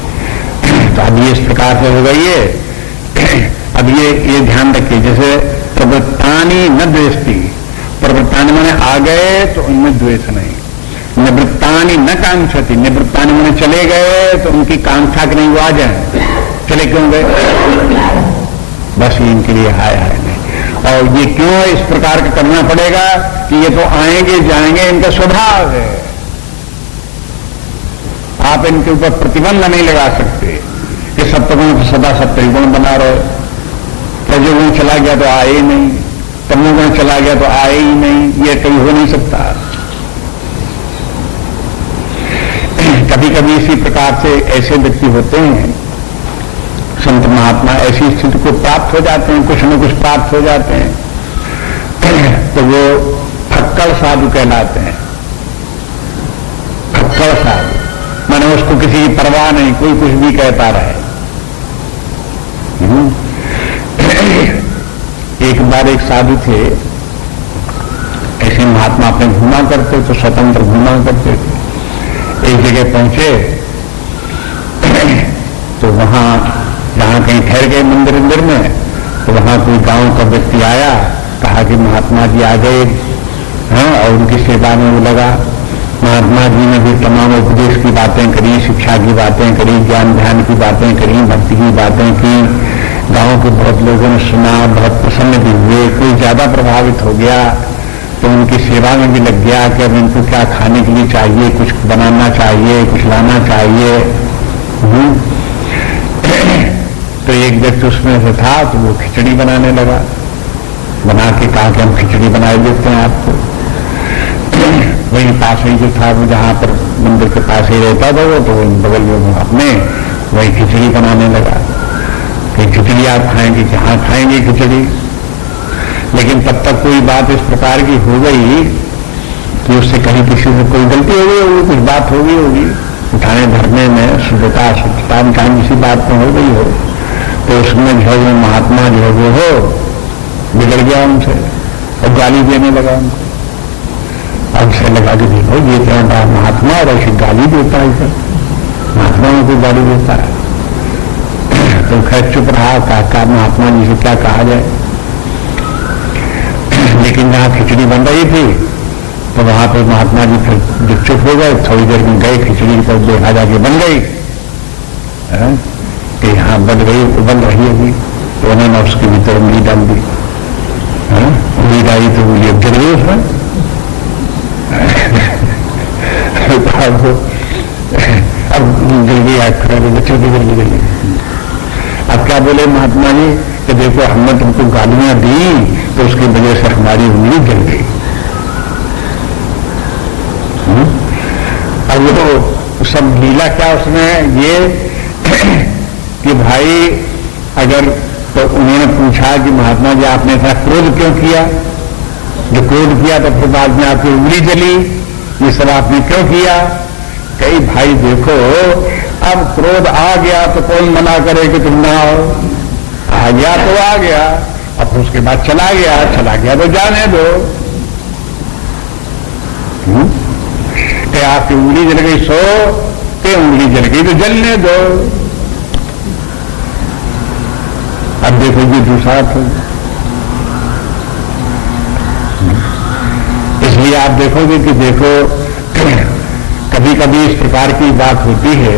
तो अब ये इस प्रकार से हो गई है। अब ये ध्यान रखिए, जैसे प्रवृत्तानि न द्वेष्टि, प्रवृत्तानि माने आ गए तो उनमें द्वेष नहीं, निवृत्तानि न कांक्षति, निवृत्तानि माने चले गए तो उनकी कांक्षा कि नहीं वो आ जाए, चले क्यों गए, बस ये इनके लिए हाय हाय नहीं। और ये क्यों इस प्रकार का करना पड़ेगा कि ये तो आएंगे जाएंगे, इनका स्वभाव है, आप इनके ऊपर प्रतिबंध नहीं लगा सकते कि सत्वगुण सदा सत्वगुण बना रहे, रजोगुण चला गया तो आए ही नहीं, तमोगुण चला गया तो आए ही नहीं, ये कभी हो नहीं सकता। कभी कभी इसी प्रकार से ऐसे व्यक्ति होते हैं, संत महात्मा ऐसी स्थिति को प्राप्त हो जाते हैं, कुछ न कुछ प्राप्त हो जाते हैं, तो वो फक्कड़ साधु कहलाते हैं। फक्कड़ साधु माने उसको किसी की परवाह नहीं, कोई कुछ भी कहता रहे। एक बार एक साधु थे, ऐसे महात्मा अपने घूमा करते तो स्वतंत्र घूमा करते थे। एक जगह पहुंचे तो वहां जहां कहीं ठहर गए मंदिर में, तो वहां कोई गांव का व्यक्ति आया, कहा कि महात्मा जी आ गए। हाँ, और उनकी सेवा में वो लगा। महात्मा जी ने भी तमाम उपदेश की बातें करी, शिक्षा की बातें करी, ज्ञान ध्यान की बातें करी, भक्ति की बातें की। गांव के बहुत लोगों ने सुना, बहुत प्रसन्न भी हुए। कोई ज्यादा प्रभावित हो गया तो उनकी सेवा में भी लग गया कि अब इनको क्या खाने के लिए चाहिए, कुछ बनाना चाहिए, कुछ लाना चाहिए। तो एक व्यक्ति उसमें से था, तो वो खिचड़ी बनाने लगा। बना के कहा कि हम खिचड़ी बना देते हैं आपको। वही पास ही जो था, वो जहां पर मंदिर के पास ही रहता था वो, तो बगल में अपने वही खिचड़ी बनाने लगा कि खिचड़ी आप खाएंगे, जहां खाएंगे खिचड़ी। लेकिन तब तक कोई बात इस प्रकार की हो गई कि उससे कहीं किसी से कोई गलती हो गई होगी, कुछ बात हो गई होगी, उठाने धरने में शुद्धता स्वच्छता में कहीं किसी बात में हो गई हो, तो उसमें जो वो महात्मा जो वो हो बिगड़ गया उनसे और गाली देने लगा उनको। अब से लगा कि देखो ये क्या बड़ा महात्मा और ऐसी गाली देता है, इधर महात्माओं को गाली देता है। तो खैर चुप रहा, का महात्मा जी से क्या कहा जाए। लेकिन जहां खिचड़ी बन रही थी तो वहां पर महात्मा जी फिर जब चुप हो गए, थोड़ी देर में गए, खिचड़ी पर देखा जाके बन गई कि हाँ बन गई, बन रही होगी। तो उन्होंने उसके भीतर उंगली डाल दी। उंगली डाली तो उंगली अब जल गई उसमें। अब जल्दी आग खड़ा हो, बच्चों की जल्दी जल्दी। अब क्या बोले महात्मा जी कि देखो हमने तुमको गालियां दी तो उसकी वजह से हमारी उंगली जल गई। अब वो सब लीला क्या उसमें ये कि भाई अगर तो उन्होंने पूछा कि महात्मा जी आपने ऐसा क्रोध क्यों किया, जो क्रोध किया तो फिर बाद में आपकी उंगली जली, ये सब आपने क्यों किया। कई भाई देखो अब क्रोध आ गया तो कौन मना करे कि तुम ना आओ, आ गया तो आ गया, अब उसके बाद चला गया तो जाने दो। कि आपकी उंगली जल गई सो कि उंगली जल गई तो जलने दो। अब देखो ये दूसरा था। इसलिए आप देखोगे कि देखो कभी कभी इस प्रकार की बात होती है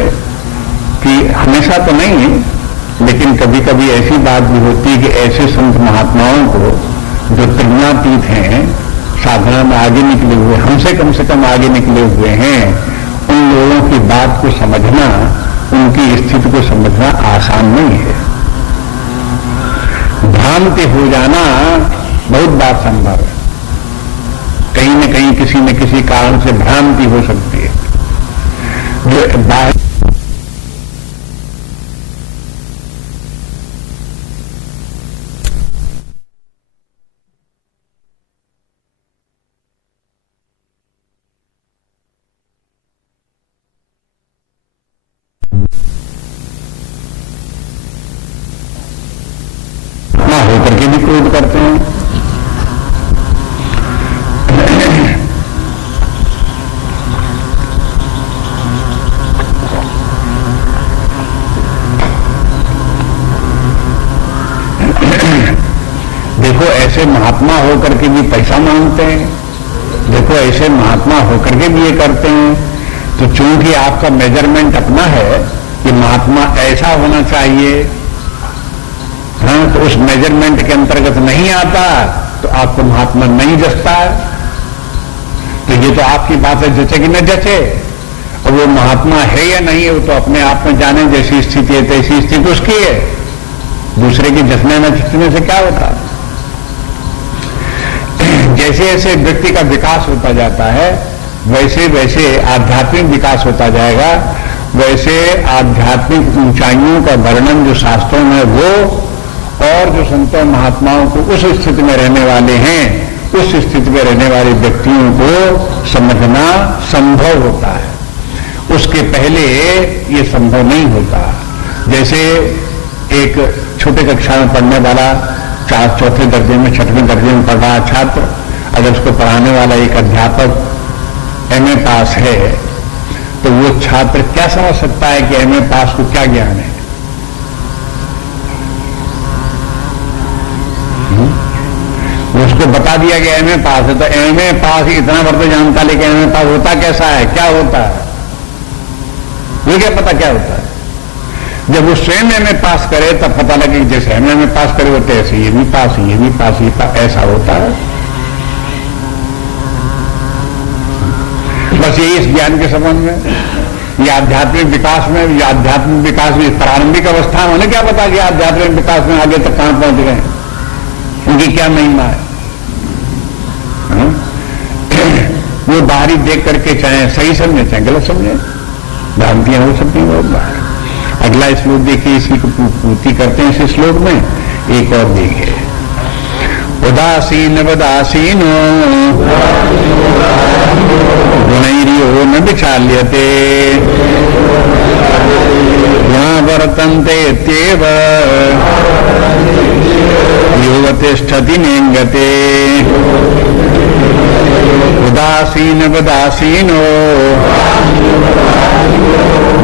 कि हमेशा तो नहीं, लेकिन कभी कभी ऐसी बात भी होती है कि ऐसे संत महात्माओं को जो प्रज्ञातीत हैं, साधना में आगे निकले हुए, हमसे कम आगे निकले हुए हैं, उन लोगों की बात को समझना, उनकी स्थिति को समझना आसान नहीं है। भ्रांति हो जाना बहुत बार संभव है। कहीं न कहीं किसी न किसी कारण से भ्रांति हो सकती है। जो बाहर ना होकर के भी क्रोध करते हैं। देखो ऐसे महात्मा होकर के भी पैसा मांगते हैं, देखो ऐसे महात्मा होकर के भी ये करते हैं। तो चूंकि आपका मेजरमेंट अपना है कि महात्मा ऐसा होना चाहिए, हाँ, तो उस मेजरमेंट के अंतर्गत नहीं आता तो आपको महात्मा नहीं जचता है। तो ये तो आपकी बात है, जचे कि न जचे। और वो महात्मा है या नहीं है वो तो अपने आप में जाने, जैसी स्थिति है तैसी स्थिति उसकी है। दूसरे के जचने न जचने से क्या होता है। जैसे जैसे व्यक्ति का विकास होता जाता है वैसे वैसे आध्यात्मिक विकास होता जाएगा, वैसे आध्यात्मिक ऊंचाइयों का वर्णन जो शास्त्रों में वो और जो संतों महात्माओं को उस स्थिति में रहने वाले हैं, उस स्थिति में रहने वाले व्यक्तियों को समझना संभव होता है। उसके पहले ये संभव नहीं होता। जैसे एक छोटे कक्षा में पढ़ने वाला चौथे दर्जे में, छठवें दर्जे में पढ़ रहा छात्र, अगर उसको पढ़ाने वाला एक अध्यापक एमए पास है, तो वो छात्र क्या समझ सकता है कि एमए पास को क्या ज्ञान है? उसको बता दिया कि एमए पास है, तो एमए पास इतना भर तो जानता, लेकिन एमए पास होता कैसा है, क्या होता है, ये क्या पता क्या होता है? जब वो स्वयं एमए पास करे तब पता लगे, जैसे एमए में पास करे होते ऐसे ये भी पास, ये भी पास, ये पास, ऐसा होता है। बस यही इस ज्ञान के संबंध में, ये आध्यात्मिक विकास में, ये आध्यात्मिक विकास में प्रारंभिक अवस्था में उन्हें क्या पता कि आध्यात्मिक विकास में आगे तक कहां पहुंच गए, उनकी क्या महिमा है? वो बाहरी देख करके चाहे सही समझे चाहे गलत समझे, भ्रांतियां हो सकती हैं बहुत बार। अगला श्लोक देखिए, इसी को पूर्ति करते हैं इस श्लोक में। एक और देखिए, उदासीन वदासीनो गुणैर्यो न विचाल्यते गुणा वर्तन्ते इत्येव यो तिष्ठति नेङ्गते। उदासीन वदासीनो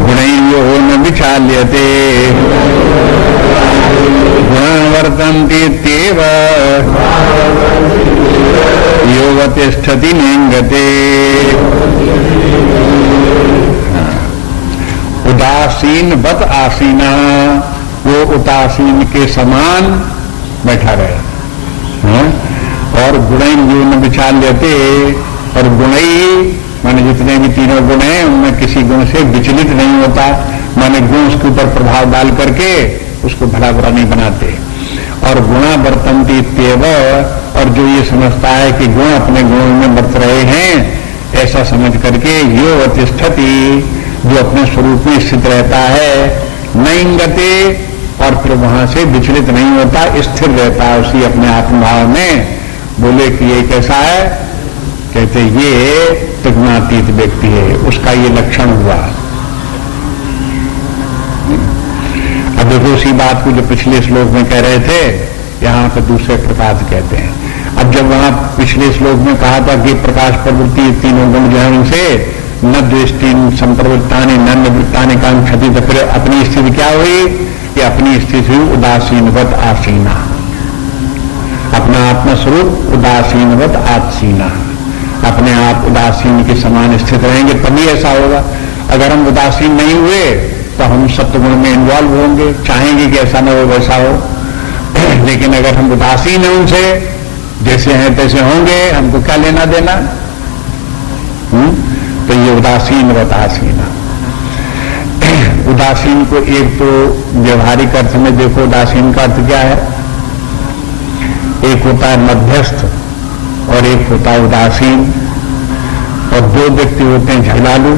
गुणैर्यो न विचाल्यते गुणा वर्तन्ते इत्येव यो तिष्ठति नेङ्गते। उदासीन वत आसीना, वो उदासीन के समान बैठा रहे, और गुणैन जो न विचार लेते, और गुणई माने जितने भी तीनों गुण हैं उनमें किसी गुण से विचलित नहीं होता, माने गुण उसके ऊपर प्रभाव डाल करके उसको भला बुरा नहीं बनाते। और गुणा वर्तन्ते इत्येव, और जो ये समझता है कि गुण अपने गुणों में बरत रहे हैं, ऐसा समझ करके यो अतिष्ठति, जो अपने स्वरूप में स्थित रहता है, नैंगते, और फिर वहां से विचलित नहीं होता, स्थिर रहता है उसी अपने आत्मभाव में। बोले कि ये कैसा है, कहते ये त्रिगुणातीत व्यक्ति है, उसका ये लक्षण हुआ। अब देखो उसी बात को जो पिछले श्लोक में कह रहे थे, यहां पर दूसरे प्रकार से कहते हैं। अब जब वहां पिछले श्लोक में कहा था कि प्रकाश प्रवृत्ति तीनों गुण जो है उनसे न द्वेष्टिन संप्रवृत्तानि न निवृत्तानि कांक्षति, तो फिर अपनी स्थिति क्या हुई कि अपनी स्थिति उदासीनवत आसीना, अपना आत्मस्वरूप उदासीनवत आसीना, अपने आप उदासीन के समान स्थित रहेंगे तभी ऐसा होगा। अगर हम उदासीन नहीं हुए तो हम सत्वगुण में इन्वॉल्व होंगे, चाहेंगे कि ऐसा न हो वैसा हो, लेकिन अगर हम उदासीन हैं उनसे, जैसे हैं तैसे होंगे, हमको क्या लेना देना? तो ये उदासीनवत आसीना। उदासीन को एक तो व्यवहारिक अर्थ में देखो, उदासीन का अर्थ क्या है? एक होता है मध्यस्थ और एक होता है उदासीन। और दो व्यक्ति होते हैं झगड़ालू,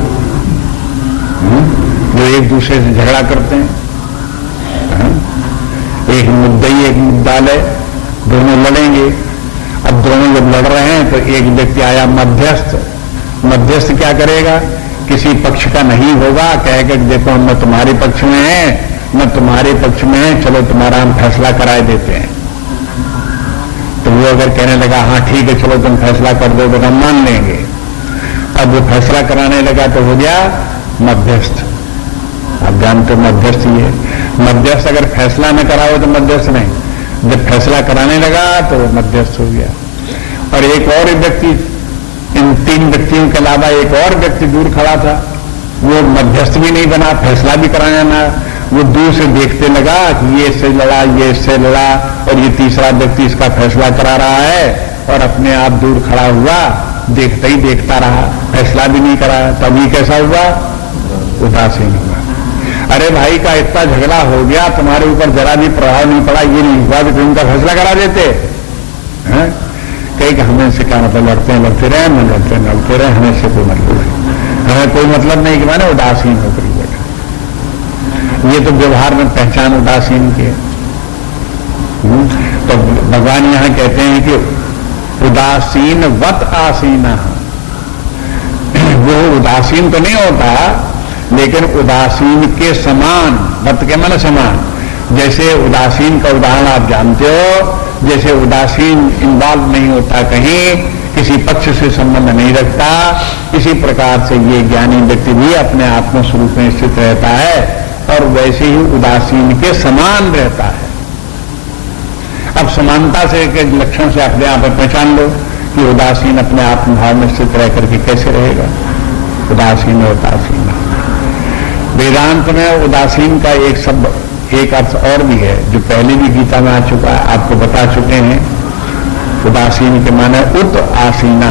जो एक दूसरे से झगड़ा करते हैं, एक मुद्दई एक मुद्दालय, दोनों लड़ेंगे। अब दोनों जब लड़ रहे हैं तो एक व्यक्ति आया मध्यस्थ। मध्यस्थ क्या करेगा? किसी पक्ष का नहीं होगा, कहेगा देखो हम न तुम्हारे पक्ष में हैं न तुम्हारे पक्ष में हैं, चलो तुम्हारा हम फैसला कराए देते हैं। तो वो अगर कहने लगा हाँ ठीक है चलो तुम फैसला कर दो तो हम मान लेंगे। अब वो फैसला कराने लगा तो हो गया मध्यस्थ। आप जानते हो मध्यस्थ ही है। मध्यस्थ अगर फैसला न कराओ तो मध्यस्थ नहीं, जब फैसला कराने लगा तो मध्यस्थ हो गया। और एक और व्यक्ति, इन तीन व्यक्तियों के अलावा एक और व्यक्ति दूर खड़ा था, वो मध्यस्थ भी नहीं बना, फैसला भी कराया ना, वो दूर से देखते लगा कि ये इससे लड़ा, ये इससे लड़ा, और ये तीसरा व्यक्ति इसका फैसला करा रहा है, और अपने आप दूर खड़ा हुआ, देखता ही देखता रहा, फैसला भी नहीं कराया। तभी कैसा हुआ? उदासीन हुआ। अरे भाई का इतना झगड़ा हो गया, तुम्हारे ऊपर जरा भी प्रभाव नहीं पड़ा, ये नहीं हुआ कि तुम उनका फैसला करा देते हैं? कहीं कि हमें से क्या मतलब, लड़ते हैं लड़ते रहे, न लड़ते रहे, हमें से कोई मतलब नहीं, हमें कोई मतलब नहीं कि मैंने उदासीन होकर बैठा। ये तो व्यवहार में पहचान उदासीन की है। तो भगवान यहां कहते हैं कि उदासीन वत आसीना, वो उदासीन तो नहीं होता लेकिन उदासीन के समान, वत के मन समान, जैसे उदासीन का उदाहरण आप जानते हो, जैसे उदासीन इन्वॉल्व नहीं होता, कहीं किसी पक्ष से संबंध नहीं रखता, इसी प्रकार से ये ज्ञानी व्यक्ति भी अपने आत्म स्वरूप में स्थित रहता है और वैसे ही उदासीन के समान रहता है। अब समानता से के लक्षण से अपने आप पहचान लो कि उदासीन अपने आत्म भाव में स्थित रह करके कैसे रहेगा। उदासीन और उदासीन, वेदांत में उदासीन का एक शब्द, एक अर्थ और भी है जो पहले भी गीता में आ चुका है, आपको बता चुके हैं। उदासीन के माने उत आसीना,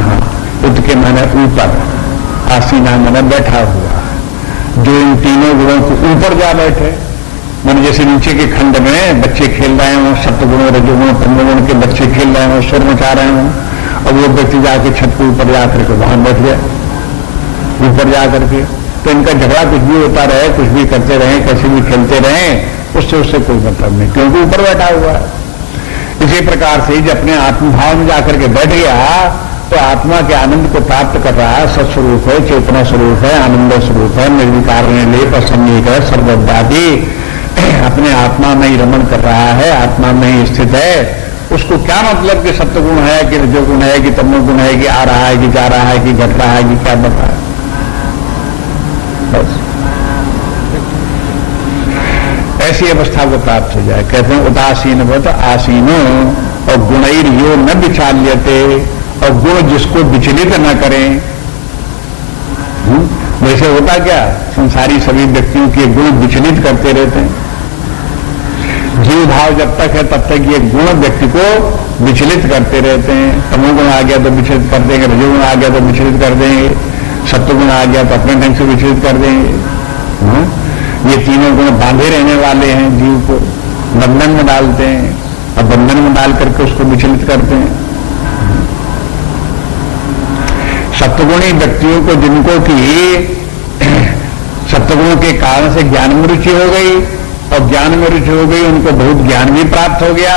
उत के माने ऊपर, आसीना माने बैठा हुआ, जो इन तीनों गुणों को ऊपर जा बैठे। माने जैसे नीचे के खंड में बच्चे खेल रहे हों, सप्तगुण रजोगुण तमोगुण के बच्चे खेल रहे हों, शोर मचा रहे हों, और वो व्यक्ति जाके छत के ऊपर जाकर के वहां बैठ गया, ऊपर जा करके, तो इनका झगड़ा कुछ भी होता रहे, कुछ भी करते रहे, कैसे भी खेलते रहे, उससे कोई मतलब नहीं, क्योंकि ऊपर बैठा हुआ है। इसी प्रकार से जब अपने आत्मभाव में जाकर के बैठ गया तो आत्मा के आनंद को प्राप्त कर रहा है। सत्स्वरूप है, चेतना स्वरूप है, आनंद स्वरूप है, निर्विकार निर्लेप असंग है, सर्वव्यापी, अपने आत्मा में ही रमण कर रहा है, आत्मा में ही स्थित है। उसको क्या मतलब कि सत्वगुण है कि रजोगुण है कि तमोगुण है कि आ रहा है कि जा रहा है कि घट रहा है कि क्या बढ़ रहा है, बस ऐसी अवस्था को प्राप्त हो जाए। कहते हैं उदासीनवत आसीनो, और गुणैर यो न विचाल्यते, और गुण जिसको विचलित न करें। वैसे होता क्या, संसारी सभी व्यक्तियों के गुण विचलित करते रहते हैं। जीव भाव जब तक है तब तक ये गुण व्यक्ति को विचलित करते रहते हैं। तमोगुण आ गया तो विचलित कर देंगे, रजोगुण आ गया तो विचलित कर देंगे, सत्वगुण आ गया तो अपने ढंग से विचलित कर देंगे। ये तीनों गुण बांधे रहने वाले हैं, जीव को बंधन में डालते हैं, और बंधन में डाल करके उसको विचलित करते हैं। सत्वगुणी व्यक्तियों को, जिनको कि सत्वगुणों के कारण से ज्ञान में रुचि हो गई, और ज्ञान में रुचि हो गई, उनको बहुत ज्ञान भी प्राप्त हो गया।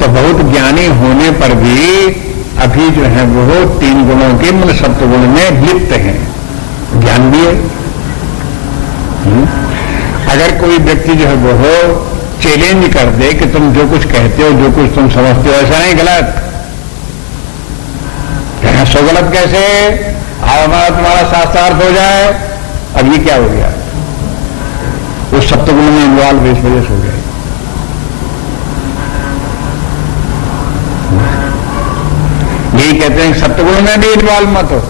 तो बहुत ज्ञानी होने पर भी अभी जो है वो तीन गुणों के मन सत्वगुण में लिप्त हैं, ज्ञान भी है। अगर कोई व्यक्ति जो है वो चैलेंज कर दे कि तुम जो कुछ कहते हो, जो कुछ तुम समझते हो ऐसा नहीं, गलत, सो गलत कैसे, आओ हमारा तुम्हारा शास्त्रार्थ हो जाए। अब ये क्या हो गया, उस सप्तगुण में इन्वॉल्व इस वजह से हो गया। यही कहते हैं सप्तगुण में भी इन्वॉल्व मत हो,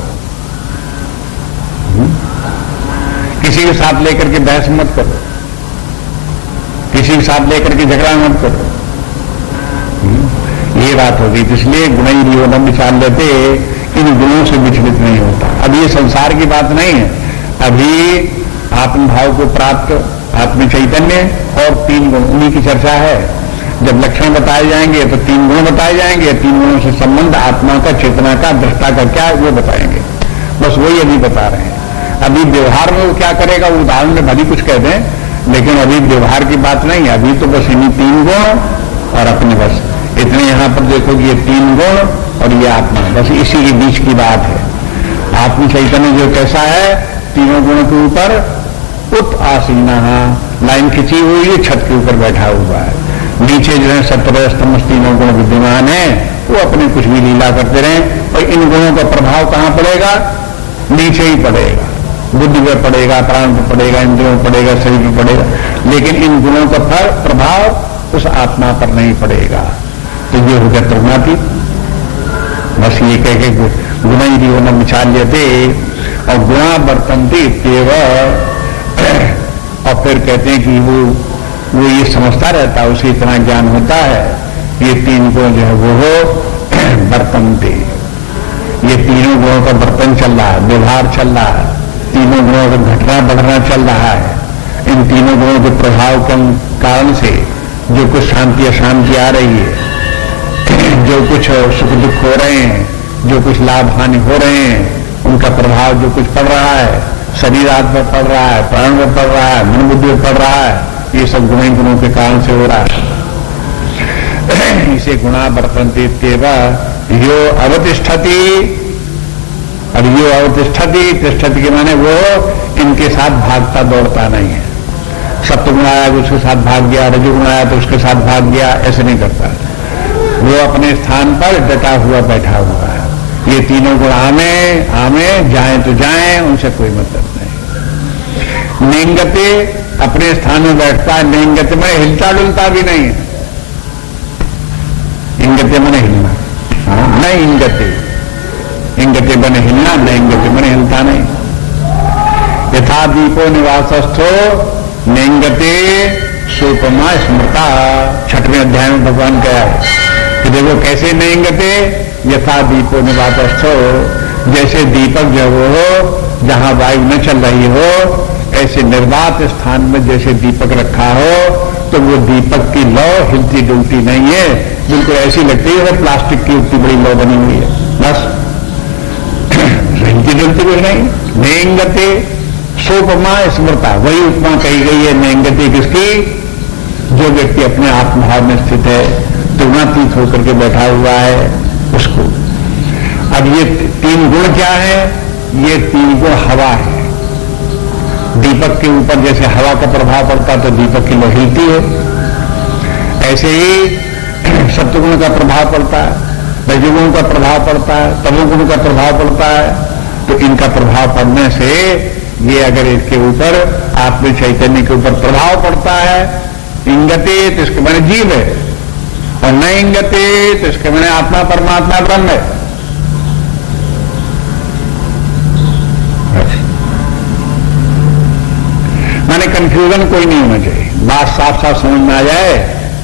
किसी के साथ लेकर के बहस मत करो, किसी के साथ लेकर के झगड़ा मत करो। ये बात होगी, इसलिए गुण ही नियोजन विचार लेते, इन गुणों से विचलित नहीं होता। अब ये संसार की बात नहीं है, अभी आत्मभाव को प्राप्त आत्म चैतन्य और तीन गुण, उन्हीं की चर्चा है। जब लक्षण बताए जाएंगे तो तीन गुण बताए जाएंगे, तीन गुणों से संबंध आत्मा का, चेतना का, दृष्टा का क्या वो बताएंगे, बस वही अभी बता रहे हैं। अभी व्यवहार में वो क्या करेगा, वो उदाहरण में भली कुछ कह दें, लेकिन अभी व्यवहार की बात नहीं है। अभी तो बस इन्हीं तीन गुण और अपने, बस इतने यहां पर देखो कि ये तीन गुण और ये आत्मा, बस इसी के बीच की बात है। आत्म चैतन्य जो कैसा है, तीनों गुणों के ऊपर उत आसीना, लाइन खिंची हुई है, छत के ऊपर बैठा हुआ है। नीचे जो है सत्वरजतमस तीनों गुण विद्यमान है, वो अपने कुछ भी लीला करते रहे, और इन गुणों का प्रभाव कहां पड़ेगा, नीचे ही पड़ेगा, बुद्धि पर पड़ेगा, प्राण पर पड़ेगा, इंद्रियों पर पड़ेगा, शरीर पर पड़ेगा, लेकिन इन गुणों का प्रभाव उस आत्मा पर नहीं पड़ेगा। तो ये हो गया त्रिगुणातीत। बस ये कह के गुण ही न विचार लेते, और गुणा बर्तनती तेव, और फिर कहते हैं कि वो ये समझता रहता है, उसे इतना ज्ञान होता है, ये तीन गुण जो है वो बर्तनते, ये तीनों गुणों का बर्तन चल रहा है, व्यवहार चल रहा है, तीनों गुणों का घटना बढ़ना चल रहा है। इन तीनों गुणों के प्रभाव के कारण से जो कुछ शांति अशांति आ रही है, जो कुछ सुख दुख हो रहे हैं, जो कुछ लाभ हानि हो रहे हैं, उनका प्रभाव जो कुछ पड़ रहा है, शरीर आत्मा पर पड़ रहा है, प्राण में पड़ रहा है, मन बुद्धि पर पड़ रहा है, ये सब गुणों के कारण से हो रहा है। इसे गुणा बर्तनते तेवा यो अवतिष्ठति, और यो अवतिष्ठति, तिष्ठति के माने वो इनके साथ भागता दौड़ता नहीं है, सत्वगुण आया तो उसके साथ भाग गया, रजोगुण आया तो उसके साथ भाग गया, ऐसे नहीं करता। वो अपने स्थान पर डटा हुआ बैठा हुआ है। ये तीनों गुण आमे जाएं तो जाएं, उनसे कोई मतलब नहीं। नेंगते अपने स्थान में बैठता है, नेंगते में हिलता डुलता भी नहीं है। इंगते मन हिलना, न इंगते, इंगते बन हिलना, न इंगते मन हिलता नहीं। यथा दीपो निवासस्थो नेंगते सोपमा स्मृता। 6वें अध्याय में भगवान कहा है कि देखो कैसे नेंगते, यथा दीपो निवासस्थो, जैसे दीपक जो हो जहां वायु न चल रही हो, ऐसे निर्वात स्थान में जैसे दीपक रखा हो तो वो दीपक की लौ हिलती डुलती नहीं है, बिल्कुल ऐसी लगती है प्लास्टिक की उतनी बड़ी लौ बनी हुई है, बस हिलती डुलती कुछ नहीं। नेंगते सोपमा स्मृता, वही उपमा कही गई है नेंगते किसकी? जो व्यक्ति अपने आत्मभाव में स्थित है, तुलनातीत होकर के बैठा हुआ है उसको। अब ये 3 गुण क्या है? ये 3 गुण हवा है। दीपक के ऊपर जैसे हवा का प्रभाव पड़ता तो दीपक की लौ हिलती है, ऐसे ही सत्वगुण का प्रभाव पड़ता है, रजोगुण का प्रभाव पड़ता है, तमोगुण का प्रभाव पड़ता है। तो इनका प्रभाव पड़ने से ये अगर इसके ऊपर आत्म चैतन्य के ऊपर प्रभाव पड़ता है, इंगते तो इसके माने जीव है, और न इंगते तो इसके माने आत्मा परमात्मा ब्रह्म है। माने कंफ्यूजन कोई नहीं होना चाहिए, बात साफ साफ समझ में आ जाए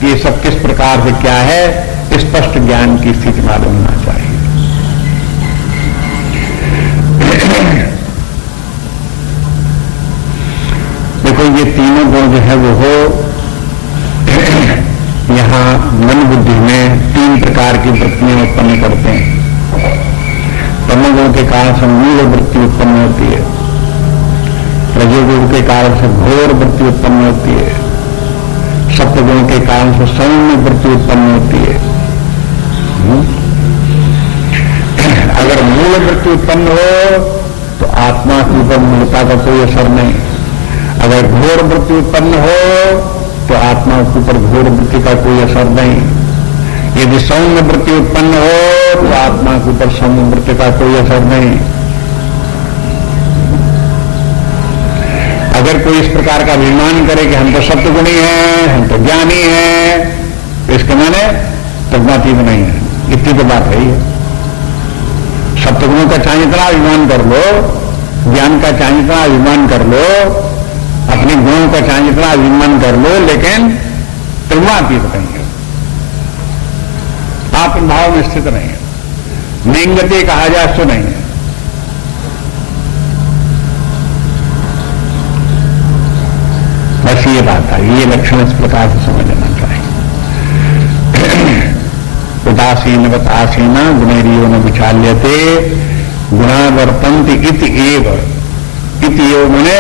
कि ये सब किस प्रकार से क्या है, स्पष्ट ज्ञान की स्थिति मालूम होना चाहिए। देखो ये तीनों गुण जो है वो हो यहां मन बुद्धि में 3 प्रकार की वृत्तियां उत्पन्न करते हैं। तमोगुण के कारण से मूल वृत्ति उत्पन्न होती है, रजोगुण के कारण से घोर वृत्ति उत्पन्न होती है, सत्वगुण के कारण से सौम्य वृत्ति उत्पन्न होती है। अगर मूल वृत्ति उत्पन्न हो तो आत्मा के ऊपर मूलता का कोई असर नहीं, अगर घोर वृत्ति उत्पन्न हो तो आत्मा के ऊपर घोर वृत्ति का कोई असर नहीं, यदि सौम्य वृत्ति उत्पन्न हो तो आत्मा के ऊपर सौम्य वृत्ति का कोई असर नहीं। अगर कोई इस प्रकार का अभिमान करे कि हम तो सत्वगुणी हैं, हम तो ज्ञानी हैं, तो इसके माने तज्ञातीत नहीं है, इतनी तो बात है ही है। सत्वगुणों का चाहे इतना अभिमान कर लो, ज्ञान का चाहे इतना अभिमान कर लो, अपने गुणों का चाहे इतना अभिमान कर लो, लेकिन तज्ञातीत नहीं है, आत्मभाव में स्थित नहीं है, नेंगते कहा जाए तो नहीं है। बस ये बात है, ये लक्षण इस प्रकार से समझ लेना चाहिए। उदासीनवत आसीना गुणैरियो न विचाल्यते गुणा वर्तन्ति इति एव। इति एव मैंने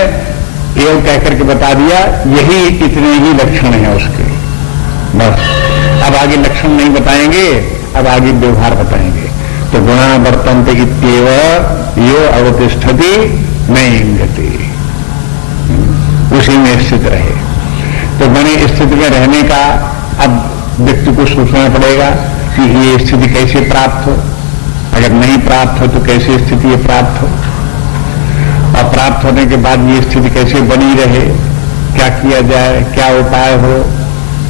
एव कहकर के बता दिया, यही इतने ही लक्षण है उसके, बस। अब आगे लक्षण नहीं बताएंगे, अब आगे व्यवहार बताएंगे। तो गुणा वर्तन्ते इत्येव यो अवतिष्ठति न इंगते, उसी में स्थित रहे। तो बने स्थिति में रहने का अब व्यक्ति को सोचना पड़ेगा कि ये स्थिति कैसे प्राप्त हो, अगर नहीं प्राप्त हो तो कैसे स्थिति ये प्राप्त हो, और प्राप्त होने के बाद ये स्थिति कैसे बनी रहे, क्या किया जाए, क्या उपाय हो,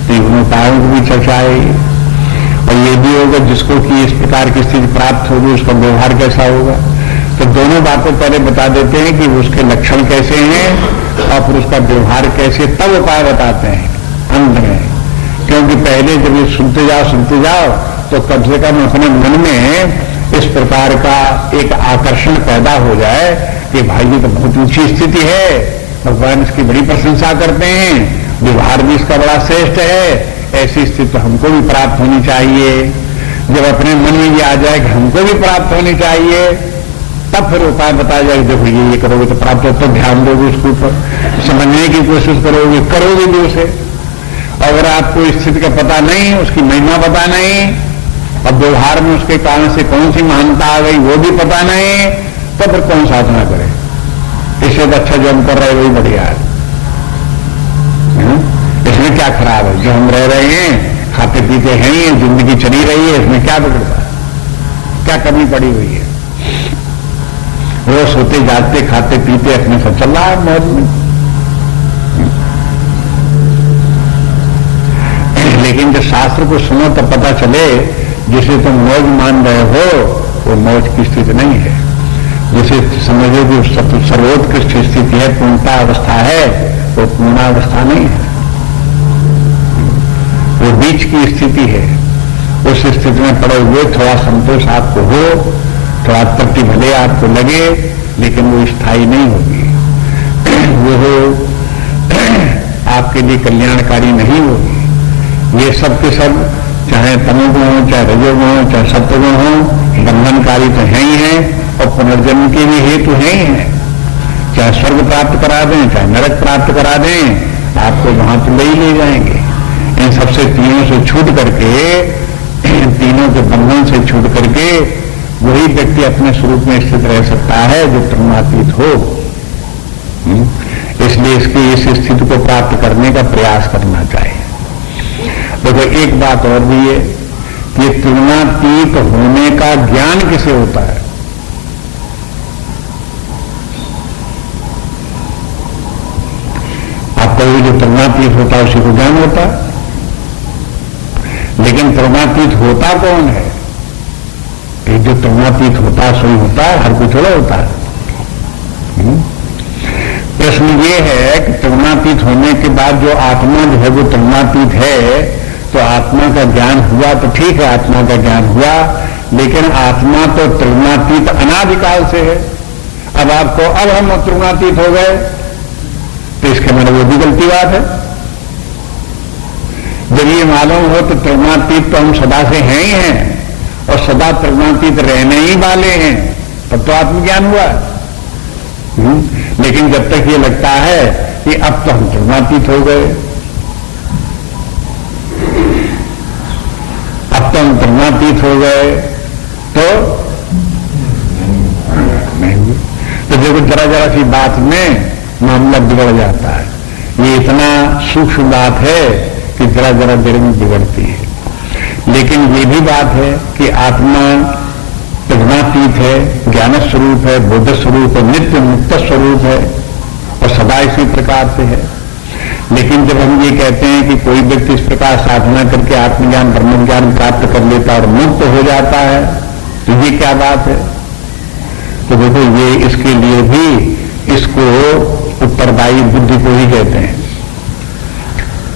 तो उन उपायों की भी चर्चा आएगी। और ये भी होगा जिसको कि इस प्रकार की स्थिति प्राप्त होगी उसका व्यवहार कैसा होगा। तो दोनों बातें पहले बता देते हैं कि उसके लक्षण कैसे हैं और फिर उसका व्यवहार कैसे, तब उपाय बताते हैं अंत में। क्योंकि पहले जब ये सुनते जाओ तो कम से कम अपने मन में इस प्रकार का एक आकर्षण पैदा हो जाए कि भाई ये तो बहुत ऊंची स्थिति है, भगवान इसकी बड़ी प्रशंसा करते हैं, व्यवहार भी इसका बड़ा श्रेष्ठ है, ऐसी स्थिति तो हमको भी प्राप्त होनी चाहिए। जब अपने मन में ये आ जाए कि हमको भी प्राप्त होनी चाहिए, तब फिर उपाय बताया जाए, देखो ये करोगे तो प्राप्त हो, तो ध्यान दोगे उसके ऊपर, समझने की कोशिश करोगे भी उसे। अगर आपको स्थिति का पता नहीं, उसकी महिमा पता नहीं, और व्यवहार में उसके कारण से कौन सी महानता आ गई वो भी पता नहीं, तो फिर कौन साधना करे। इससे तो अच्छा जो हम कर रहे वही बढ़िया है। इसमें क्या खराब है? जो हम रह रहे हैं, खाते पीते हैं ही, जिंदगी चली रही है, इसमें क्या बिगड़ता है? क्या कमी पड़ी हुई है? रोज सोते जागते खाते पीते अपने सब चल रहा है मौज में। लेकिन जब शास्त्र को सुनो तो पता चले जिसे तुम मौज मान रहे हो वो मौज की स्थिति नहीं है। जिसे समझो कि सर्वोत्कृष्ट स्थिति है, पूर्णता अवस्था है, वो पूर्णावस्था नहीं है, वो बीच की स्थिति है। उस स्थिति में पड़े हुए थोड़ा संतोष आपको हो, थोड़ा तृप्ति भले आपको लगे, लेकिन वो स्थायी नहीं होगी। वो आपके लिए कल्याणकारी नहीं होगी। ये सब के सब, चाहे तमोगुण हो, चाहे रजोगुण हो, चाहे सत्वगुण हो, बंधनकारी तो है ही है और पुनर्जन्म के भी हेतु है ही है। चाहे स्वर्ग प्राप्त करा दें, चाहे नरक प्राप्त करा दें, आपको वहां तो ले ही ले जाएंगे। इन सबसे तीनों से छूट करके, तीनों के बंधन से छूट करके वही व्यक्ति अपने स्वरूप में स्थित रह सकता है जो ब्रह्मातीत हो। इसलिए इसकी इस स्थिति को प्राप्त करने का प्रयास करना चाहिए। देखो एक बात और भी है कि तुलनातीत होने का ज्ञान किसे होता है? आप कहोगे जो तुलनातीत होता है उसी को ज्ञान होता है, लेकिन तुलनातीत होता कौन है? ये जो तुलनातीत होता है सही होता है, हर कोई थोड़ा होता है। प्रश्न ये है कि तुलनातीत होने के बाद जो आत्मा जो है वो तुलनातीत है, तो आत्मा का ज्ञान हुआ तो ठीक है, आत्मा का ज्ञान हुआ, लेकिन आत्मा तो तुलनातीत अनादिकाल से है। अब आपको अब हम तुलनातीत हो गए तो इसके मैंने वो भी गलती बात है। जब ये मालूम हो तो तुलनातीत तो हम सदा से हैं ही हैं और सदा तुलनातीत रहने ही वाले हैं, तब तो आत्मज्ञान हुआ। लेकिन जब तक ये लगता है कि अब तो हम तुलनातीत हो गए, अब तो हम तुलनातीत हो गए, तो नहीं। तो देखो जरा जरा सी बात में मामला बिगड़ जाता है। ये इतना सूक्ष्म बात है कि जरा जरा देर में बिगड़ती है। लेकिन ये भी बात है कि आत्मा प्रज्ञातीत है, ज्ञान स्वरूप है, बोध स्वरूप है, नित्य मुक्त स्वरूप है और सदा इसी प्रकार से है। लेकिन जब हम ये कहते हैं कि कोई व्यक्ति इस प्रकार साधना करके आत्मज्ञान ब्रह्म ज्ञान प्राप्त कर लेता और मुक्त हो जाता है, तो ये क्या बात है? तो देखो ये इसके लिए भी इसको उत्तरदायी बुद्धि को ही कहते हैं।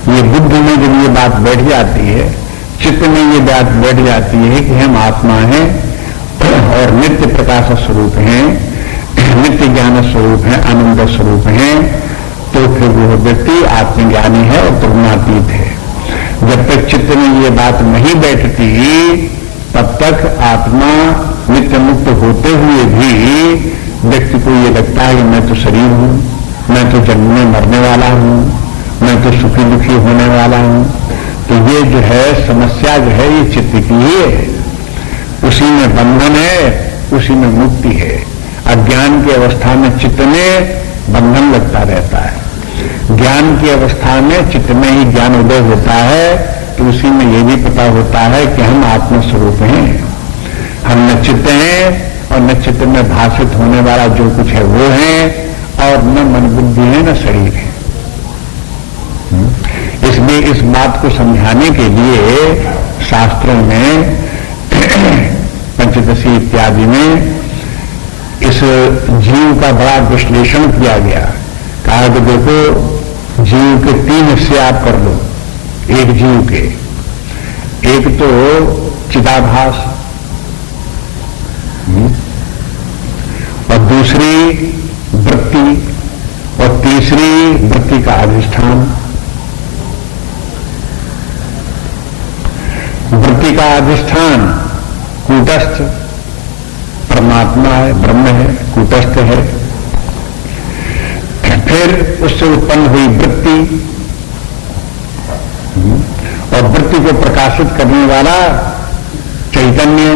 ये बुद्धि में जब ये बात बैठ जाती है, चित्त में ये बात बैठ जाती है कि हम आत्मा हैं और नित्य प्रकाश स्वरूप हैं, नित्य ज्ञान स्वरूप हैं, आनंद स्वरूप हैं, तो फिर वो व्यक्ति आत्मज्ञानी है और तुलनातीत है। जब तक चित्त में ये बात नहीं बैठती तब तक आत्मा नित्य मुक्त होते हुए भी व्यक्ति को ये लगता है कि मैं तो शरीर हूं, मैं तो जन्मने मरने वाला हूं, मैं तो सुखी दुखी होने वाला हूं। तो ये जो है समस्या जो है ये चित्त की ही है, उसी में बंधन है, उसी में मुक्ति है। अज्ञान की अवस्था में चित्त में बंधन लगता रहता है, ज्ञान की अवस्था में चित्त में ही ज्ञान उदय होता है, तो उसी में ये भी पता होता है कि हम आत्मस्वरूप हैं, हम न चित्त हैं और न चित्त में भाषित होने वाला जो कुछ है वो है, और न मन बुद्धि है न शरीर है। इसलिए इस बात को समझाने के लिए शास्त्रों में पंचदशी इत्यादि में इस जीव का बड़ा विश्लेषण किया गया। कहा कि देखो जीव के तीन हिस्से आप कर लो, एक जीव के, एक तो चिदाभास और दूसरी वृत्ति और तीसरी वृत्ति का अधिष्ठान। वृत्ति का अधिष्ठान कूटस्थ परमात्मा है, ब्रह्म है, कूटस्थ है। फिर उससे उत्पन्न हुई वृत्ति और वृत्ति को प्रकाशित करने वाला चैतन्य।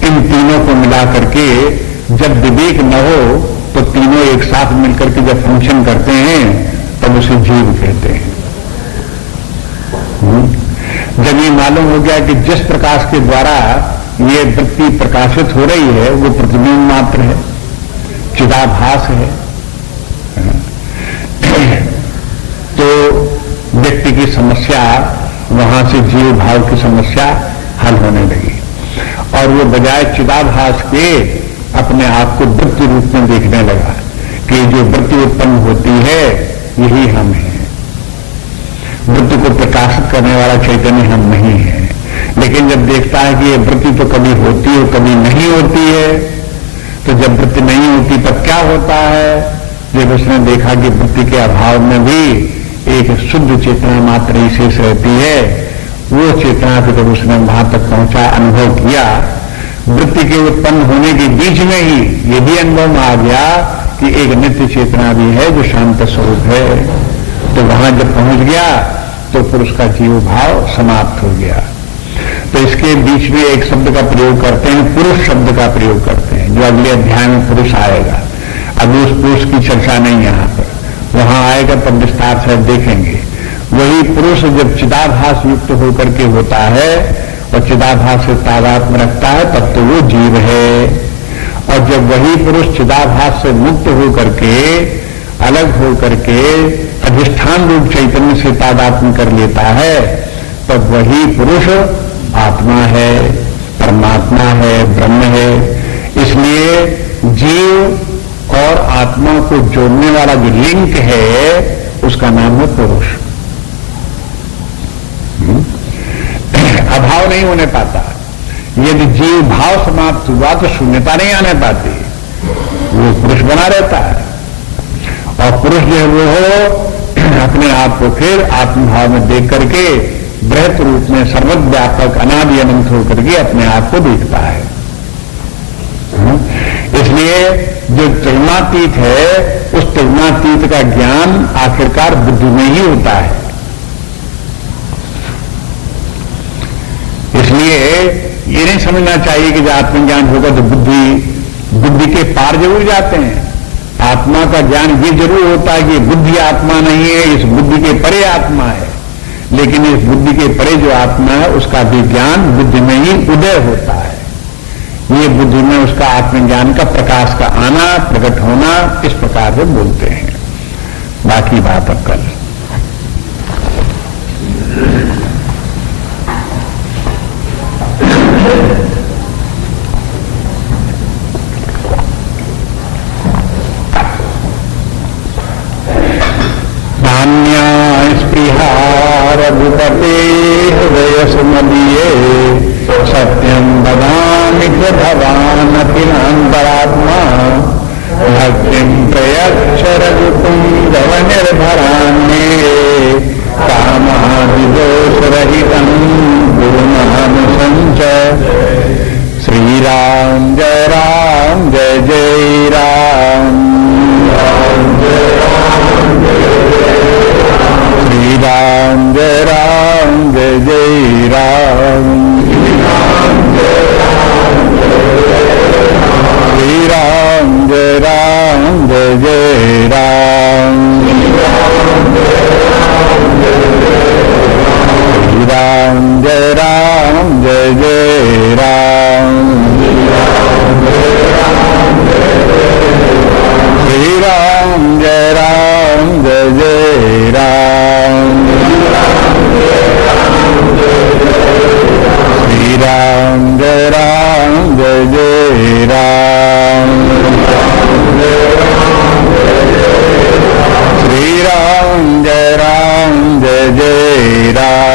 इन तीनों को मिला करके जब विवेक न हो तो तीनों एक साथ मिलकर के जब फंक्शन करते हैं तब उसे जीव कहते हैं। जब ये मालूम हो गया कि जिस प्रकाश के द्वारा ये वृत्ति प्रकाशित हो रही है वो प्रतिबिंब मात्र है, चिदाभास है, तो व्यक्ति की समस्या वहां से जीव भाव की समस्या हल होने लगी और वो बजाय चिदाभास के अपने आप को वृत्ति रूप में देखने लगा कि जो वृत्ति उत्पन्न होती है यही हम हैं। वृत्ति को प्रकाशित करने वाला चैतन्य हम नहीं है। लेकिन जब देखता है कि ये वृत्ति तो कभी होती है कभी नहीं होती है, तो जब वृत्ति नहीं होती तब क्या होता है? जब उसने देखा कि वृत्ति के अभाव में भी एक शुद्ध चेतना मात्र ही शेष रहती है, वो चेतना को जब उसने वहां तक पहुंचा, अनुभव किया, वृत्ति के उत्पन्न होने के बीच में ही ये भी अनुभव में आ गया कि एक नित्य चेतना भी है जो शांत स्वरूप है। तो वहां जब पहुंच गया तो फिर उसका जीव भाव समाप्त हो गया। तो इसके बीच में एक शब्द का प्रयोग करते हैं, पुरुष शब्द का प्रयोग करते हैं, जो अगले अध्याय में पुरुष आएगा। अभी उस पुरुष की चर्चा नहीं यहां पर, वहां आएगा तब विस्तार से देखेंगे। वही पुरुष जब चिदाभास युक्त होकर के होता है और चिदाभास से तादात्म्य रखता है तब तो वो जीव है। और जब वही पुरुष चिदाभास से मुक्त होकर के, अलग होकर के अधिष्ठान रूप चैतन्य से तादात्म्य कर लेता है, तब वही पुरुष आत्मा है, परमात्मा है, ब्रह्म है। इसलिए जीव और आत्मा को जोड़ने वाला जो लिंक है उसका नाम है पुरुष। अभाव नहीं होने पाता। यदि जीव भाव समाप्त हुआ तो शून्यता नहीं आने पाती, वो पुरुष बना रहता है। और पुरुष जो है वो अपने आप को फिर आत्मभाव में देख करके बृहत रूप में सर्वव्यापक अनादि अनंत होकर के अपने आप को देखता है। इसलिए जो त्रिगुणातीत है उस त्रिगुणातीत का ज्ञान आखिरकार बुद्धि में ही होता है। इसलिए ये नहीं समझना चाहिए कि जब आत्मज्ञान होगा तो बुद्धि के पार जरूर जाते हैं। आत्मा का ज्ञान ये जरूर होता है कि बुद्धि आत्मा नहीं है, इस बुद्धि के परे आत्मा है। लेकिन इस बुद्धि के परे जो आत्मा है उसका भी ज्ञान बुद्धि में ही उदय होता है। ये बुद्धि में उसका आत्मज्ञान का प्रकाश का आना, प्रकट होना, इस प्रकार से बोलते हैं। बाकी बात अब कल। रघुपते हृदय सुमदीये सत्यम वदामि च भवानखिलान्तरात्मा भक्तिं प्रयच्छ रघुपुङ्गव निर्भरान्ये कामादिदोषरहितं गुरुनामसञ्च। श्रीराम जय जय राम। राम जय जय राम। श्री राम जय जय राम। श्री राम जय जय राम। श्री राम जय जय राम। श्री राम जय जय राम। श्री राम जय जय राम।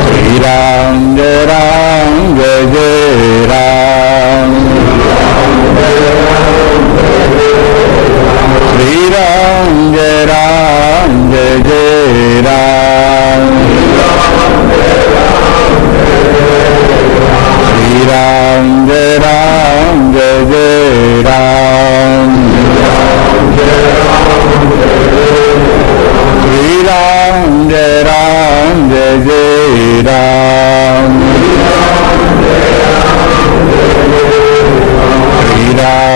श्री राम जय जय राम। श्री राम जय जय राम। श्री राम जय जय राम। श्री राम जय जय राम। श्री राम